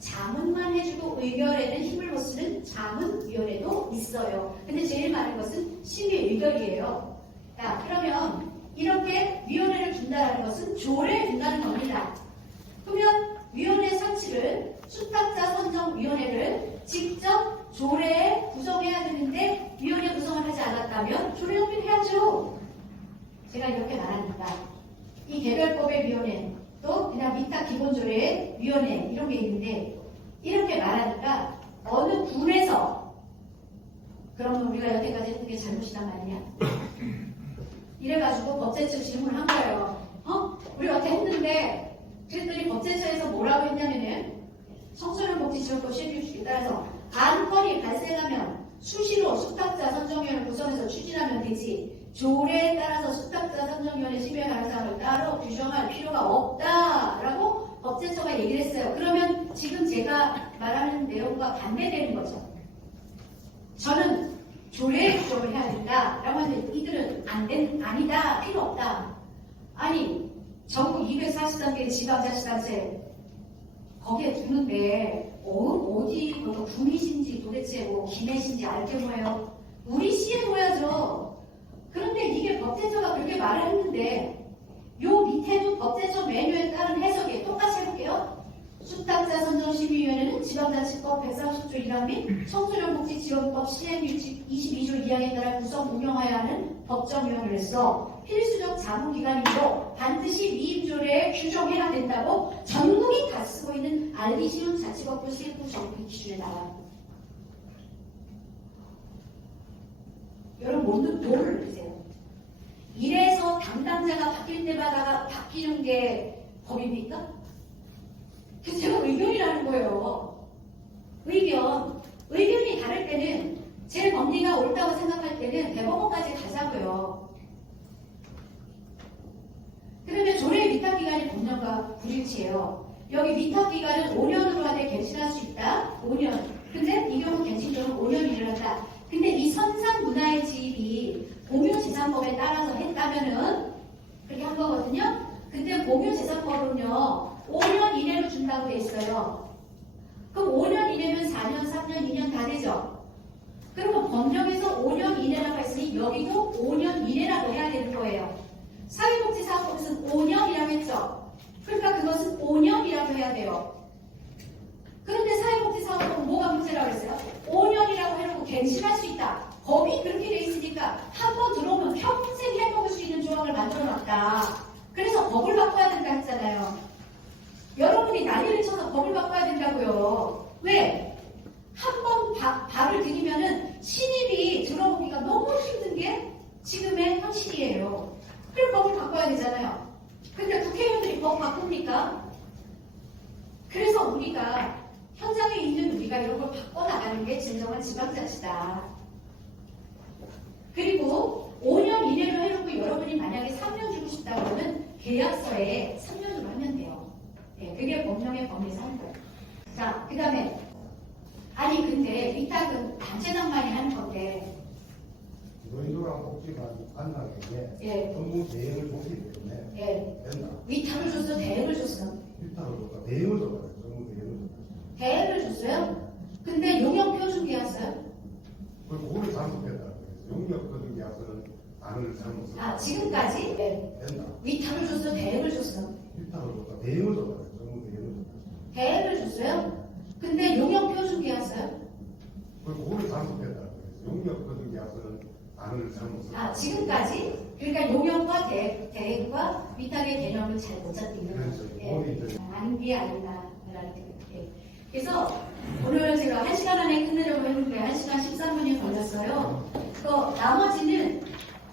자문만 해주고 의결에는 힘을 못 쓰는 자문위원회도 있어요. 근데 제일 많은 것은 심의, 의결이에요. 자, 그러면 이렇게 위원회를 둔다는 것은 조례에 둔다는 겁니다. 그러면 위원회 설치를 수탁자 선정위원회를 직접 조례에 구성해야 되는데 위원회 구성을 하지 않았다면 조례 정비를 해야죠. 제가 이렇게 말하니까 이 개별법의 위원회, 또 그냥 위탁기본조례 위원회 이런 게 있는데 이렇게 말하니까 어느 군에서 그러면 우리가 여태까지 했던 게 잘못이단 말이냐? 이래가지고 법제처 질문을 한 거예요. 우리 어떻게 했는데 그랬더니 법제처에서 뭐라고 했냐면은 청소년복지지원법 시행규칙에 따라서 안건이 발생하면 수시로 수탁자 선정위원회를 구성해서 추진하면 되지 조례에 따라서 수탁자 선정위원회 심의에 관한 사항을 따로 규정할 필요가 없다라고 법제처가 얘기를 했어요. 그러면 지금 제가 말하는 내용과 반대되는 거죠. 저는 조례 규정을 해야 된다라고 하는데 이들은 아니다, 필요 없다. 아니 전국 243개 지방자치단체 거기에 두는데 어디 군이신지 도대체 뭐 김해신지 알 게 뭐예요? 우리 시에 둬야죠. 그런데 이게 법제처가 그렇게 말을 했는데 요 밑에도 법제처 매뉴에 따른 해석에 똑같이 해볼게요. 수탁자 선정심의위원회는 지방자치법 130조 1항 및 청소년복지지원법 시행규칙 22조 2항에 따라 구성 운영하여야 하는 법정위원회로서 필수적 자문기관이므로 반드시 위임조례에 규정해야 된다고 전국이 다 쓰고 있는 알기 쉬운 자치법규 세부 정비 기준에 나와요. 여러분 뭐를 느끼세요? 이래서 담당자가 바뀔 때마다 바뀌는 게 법입니까? 그래서 제가 의견이라는 거예요. 의견이 다를 때는 제 법리가 옳다고 생각할 때는 대법원까지 가자고요. 그러면 조례 위탁기간이 법령과 불일치해요. 여기 위탁기간은 5년으로 하되 갱신할 수 있다. 5년. 근데 이 경우 갱신적으로 5년이 일어났다. 근데 이 선상 문화의 지입이 공유재산법에 따라서 했다면은 그렇게 한 거거든요. 근데 공유재산법은요 5년 이내로 준다고 돼 있어요. 그럼 5년 이내면 4년, 3년, 2년 다 되죠. 그러면 법령에서 5년 이내라고 했으니 여기도 5년 이내라고 해야 되는 거예요. 사회복지사업법에서는 5년이라고 했죠. 그러니까 그것은 5년이라고 해야 돼요. 그런데 사회복지사업법은 뭐가 문제라고 했어요? 5년이라고 해놓고 갱신할 수 있다. 법이 그렇게 돼 있으니까 한 번 들어오면 평생 해먹을 수 있는 조항을 만들어놨다. 그래서 법을 바꿔야 된다 했잖아요. 여러분이 난리를 쳐서 법을 바꿔야 된다고요. 왜? 한 번 발을 들이면은 신입이 들어오기가 너무 힘든 게 지금의 현실이에요. 그럼 법을 바꿔야 되잖아요. 근데 국회의원들이 법 바꿉니까? 그래서 우리가 현장에 있는 우리가 이런 걸 바꿔나가는 게 진정한 지방자치다. 그리고 5년 이내로 해놓고 여러분이 만약에 3년 주고 싶다 그러면 계약서에 3년으로 하면 돼요. 네, 그게 법령의 범위에서 하는 거예요. 자, 그 다음에 아니 근데 위탁은 단체장만이 하는 건데 노인도랑 복지관 관장에게 예. 전부 대행을 줬기 때문에 예. 된다. 위탁을 줬어? 대행을 줬어? 일타를 줬다. 대행을 줬다. 전부 대행을 줬다. 대행을 줬어요? 근데 용역표준 계약서요? 그리고 그걸 잘못했다. 용역거든 계약서는 안을 잘못 썼다. 아 지금까지? 네. 된다. 위탁을 줬어? 대행을 줬어? 일타를 줬다. 대행을 줬다. 전부 대행을 줬다. 대행을 줬어요? 근데 용역표준 계약서요? 그리고 그걸 잘못했다. 용역거든 계약서는 안을 잘못 썼다. 아 지금까지? 그러니까 용역과 대행과 위탁의 개념을 잘 못 잡는 그렇죠. 거죠. 아닌 게 아니다라는 생각. 예. 그래서 오늘 제가 1시간 안에 끝내려고 했는데 1시간 13분이 걸렸어요. 나머지는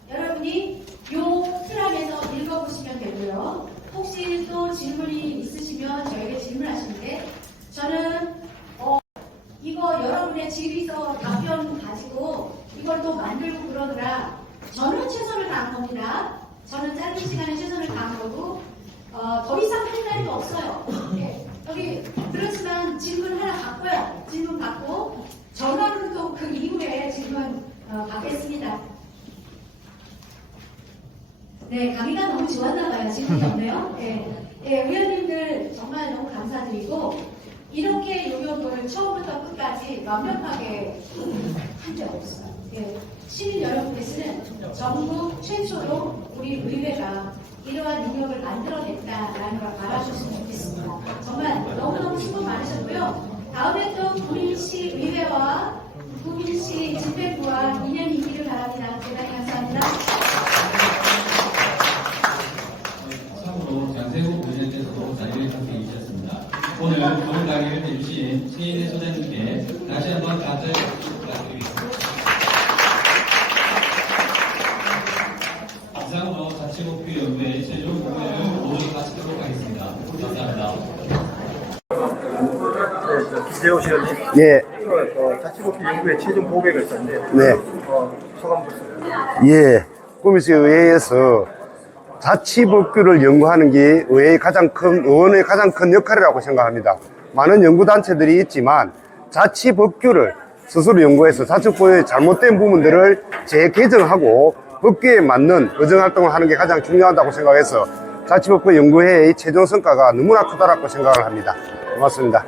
여러분이 요 틀 안에서 읽어보시면 되고요. 혹시 또 질문이 있으시면 저에게 질문하시면 돼. 저는 이거 여러분의 집에서 답변 가지고 이걸 또 만들고 그러느라 저는 최선을 다한 겁니다. 저는 짧은 시간에 최선을 다한 거고 더 이상 할 날도 없어요. 네. 여기 그렇지만 질문 하나 바꿔요. 질문 받고 전화로 또 그 이후에 질문 받겠습니다. 네, 강의가 너무 좋았나 봐요. 질문이 없네요. 네. 네, 의원님들 정말 너무 감사드리고 이렇게 용역을 처음부터 끝까지 완벽하게 한 적 없어요. 네. 시민 여러분께서는 전국 최초로 우리 의회가 이러한 용역을 만들어냈다라는 걸 알아주셨으면 좋겠습니다. 정말 너무너무 수고 많으셨고요. 다음에 또 구민시 의회와 구민시 집행부와 인연이 있기를 바랍니다. 대단히 감사합니다. 좋은 강의를 해주신 최인혜 소장님께 다시 한번 감사의 박수 부탁드리겠습니다. 이상으로 자치목표연구회 최종 공회를 모두 마치도록 하겠습니다. 감사합니다. 김재호 시장님, 예, 자치복지 연구의 최종 보고를 썼는데, 네. 소감 보세요. 예. 꾸미스 의회에서 자치법규를 연구하는 게 의원의 가장 큰 역할이라고 생각합니다. 많은 연구단체들이 있지만 자치법규를 스스로 연구해서 자치법규의 잘못된 부분들을 재개정하고 법규에 맞는 의정활동을 하는 게 가장 중요하다고 생각해서 자치법규 연구회의 최종 성과가 너무나 크다라고 생각을 합니다. 고맙습니다.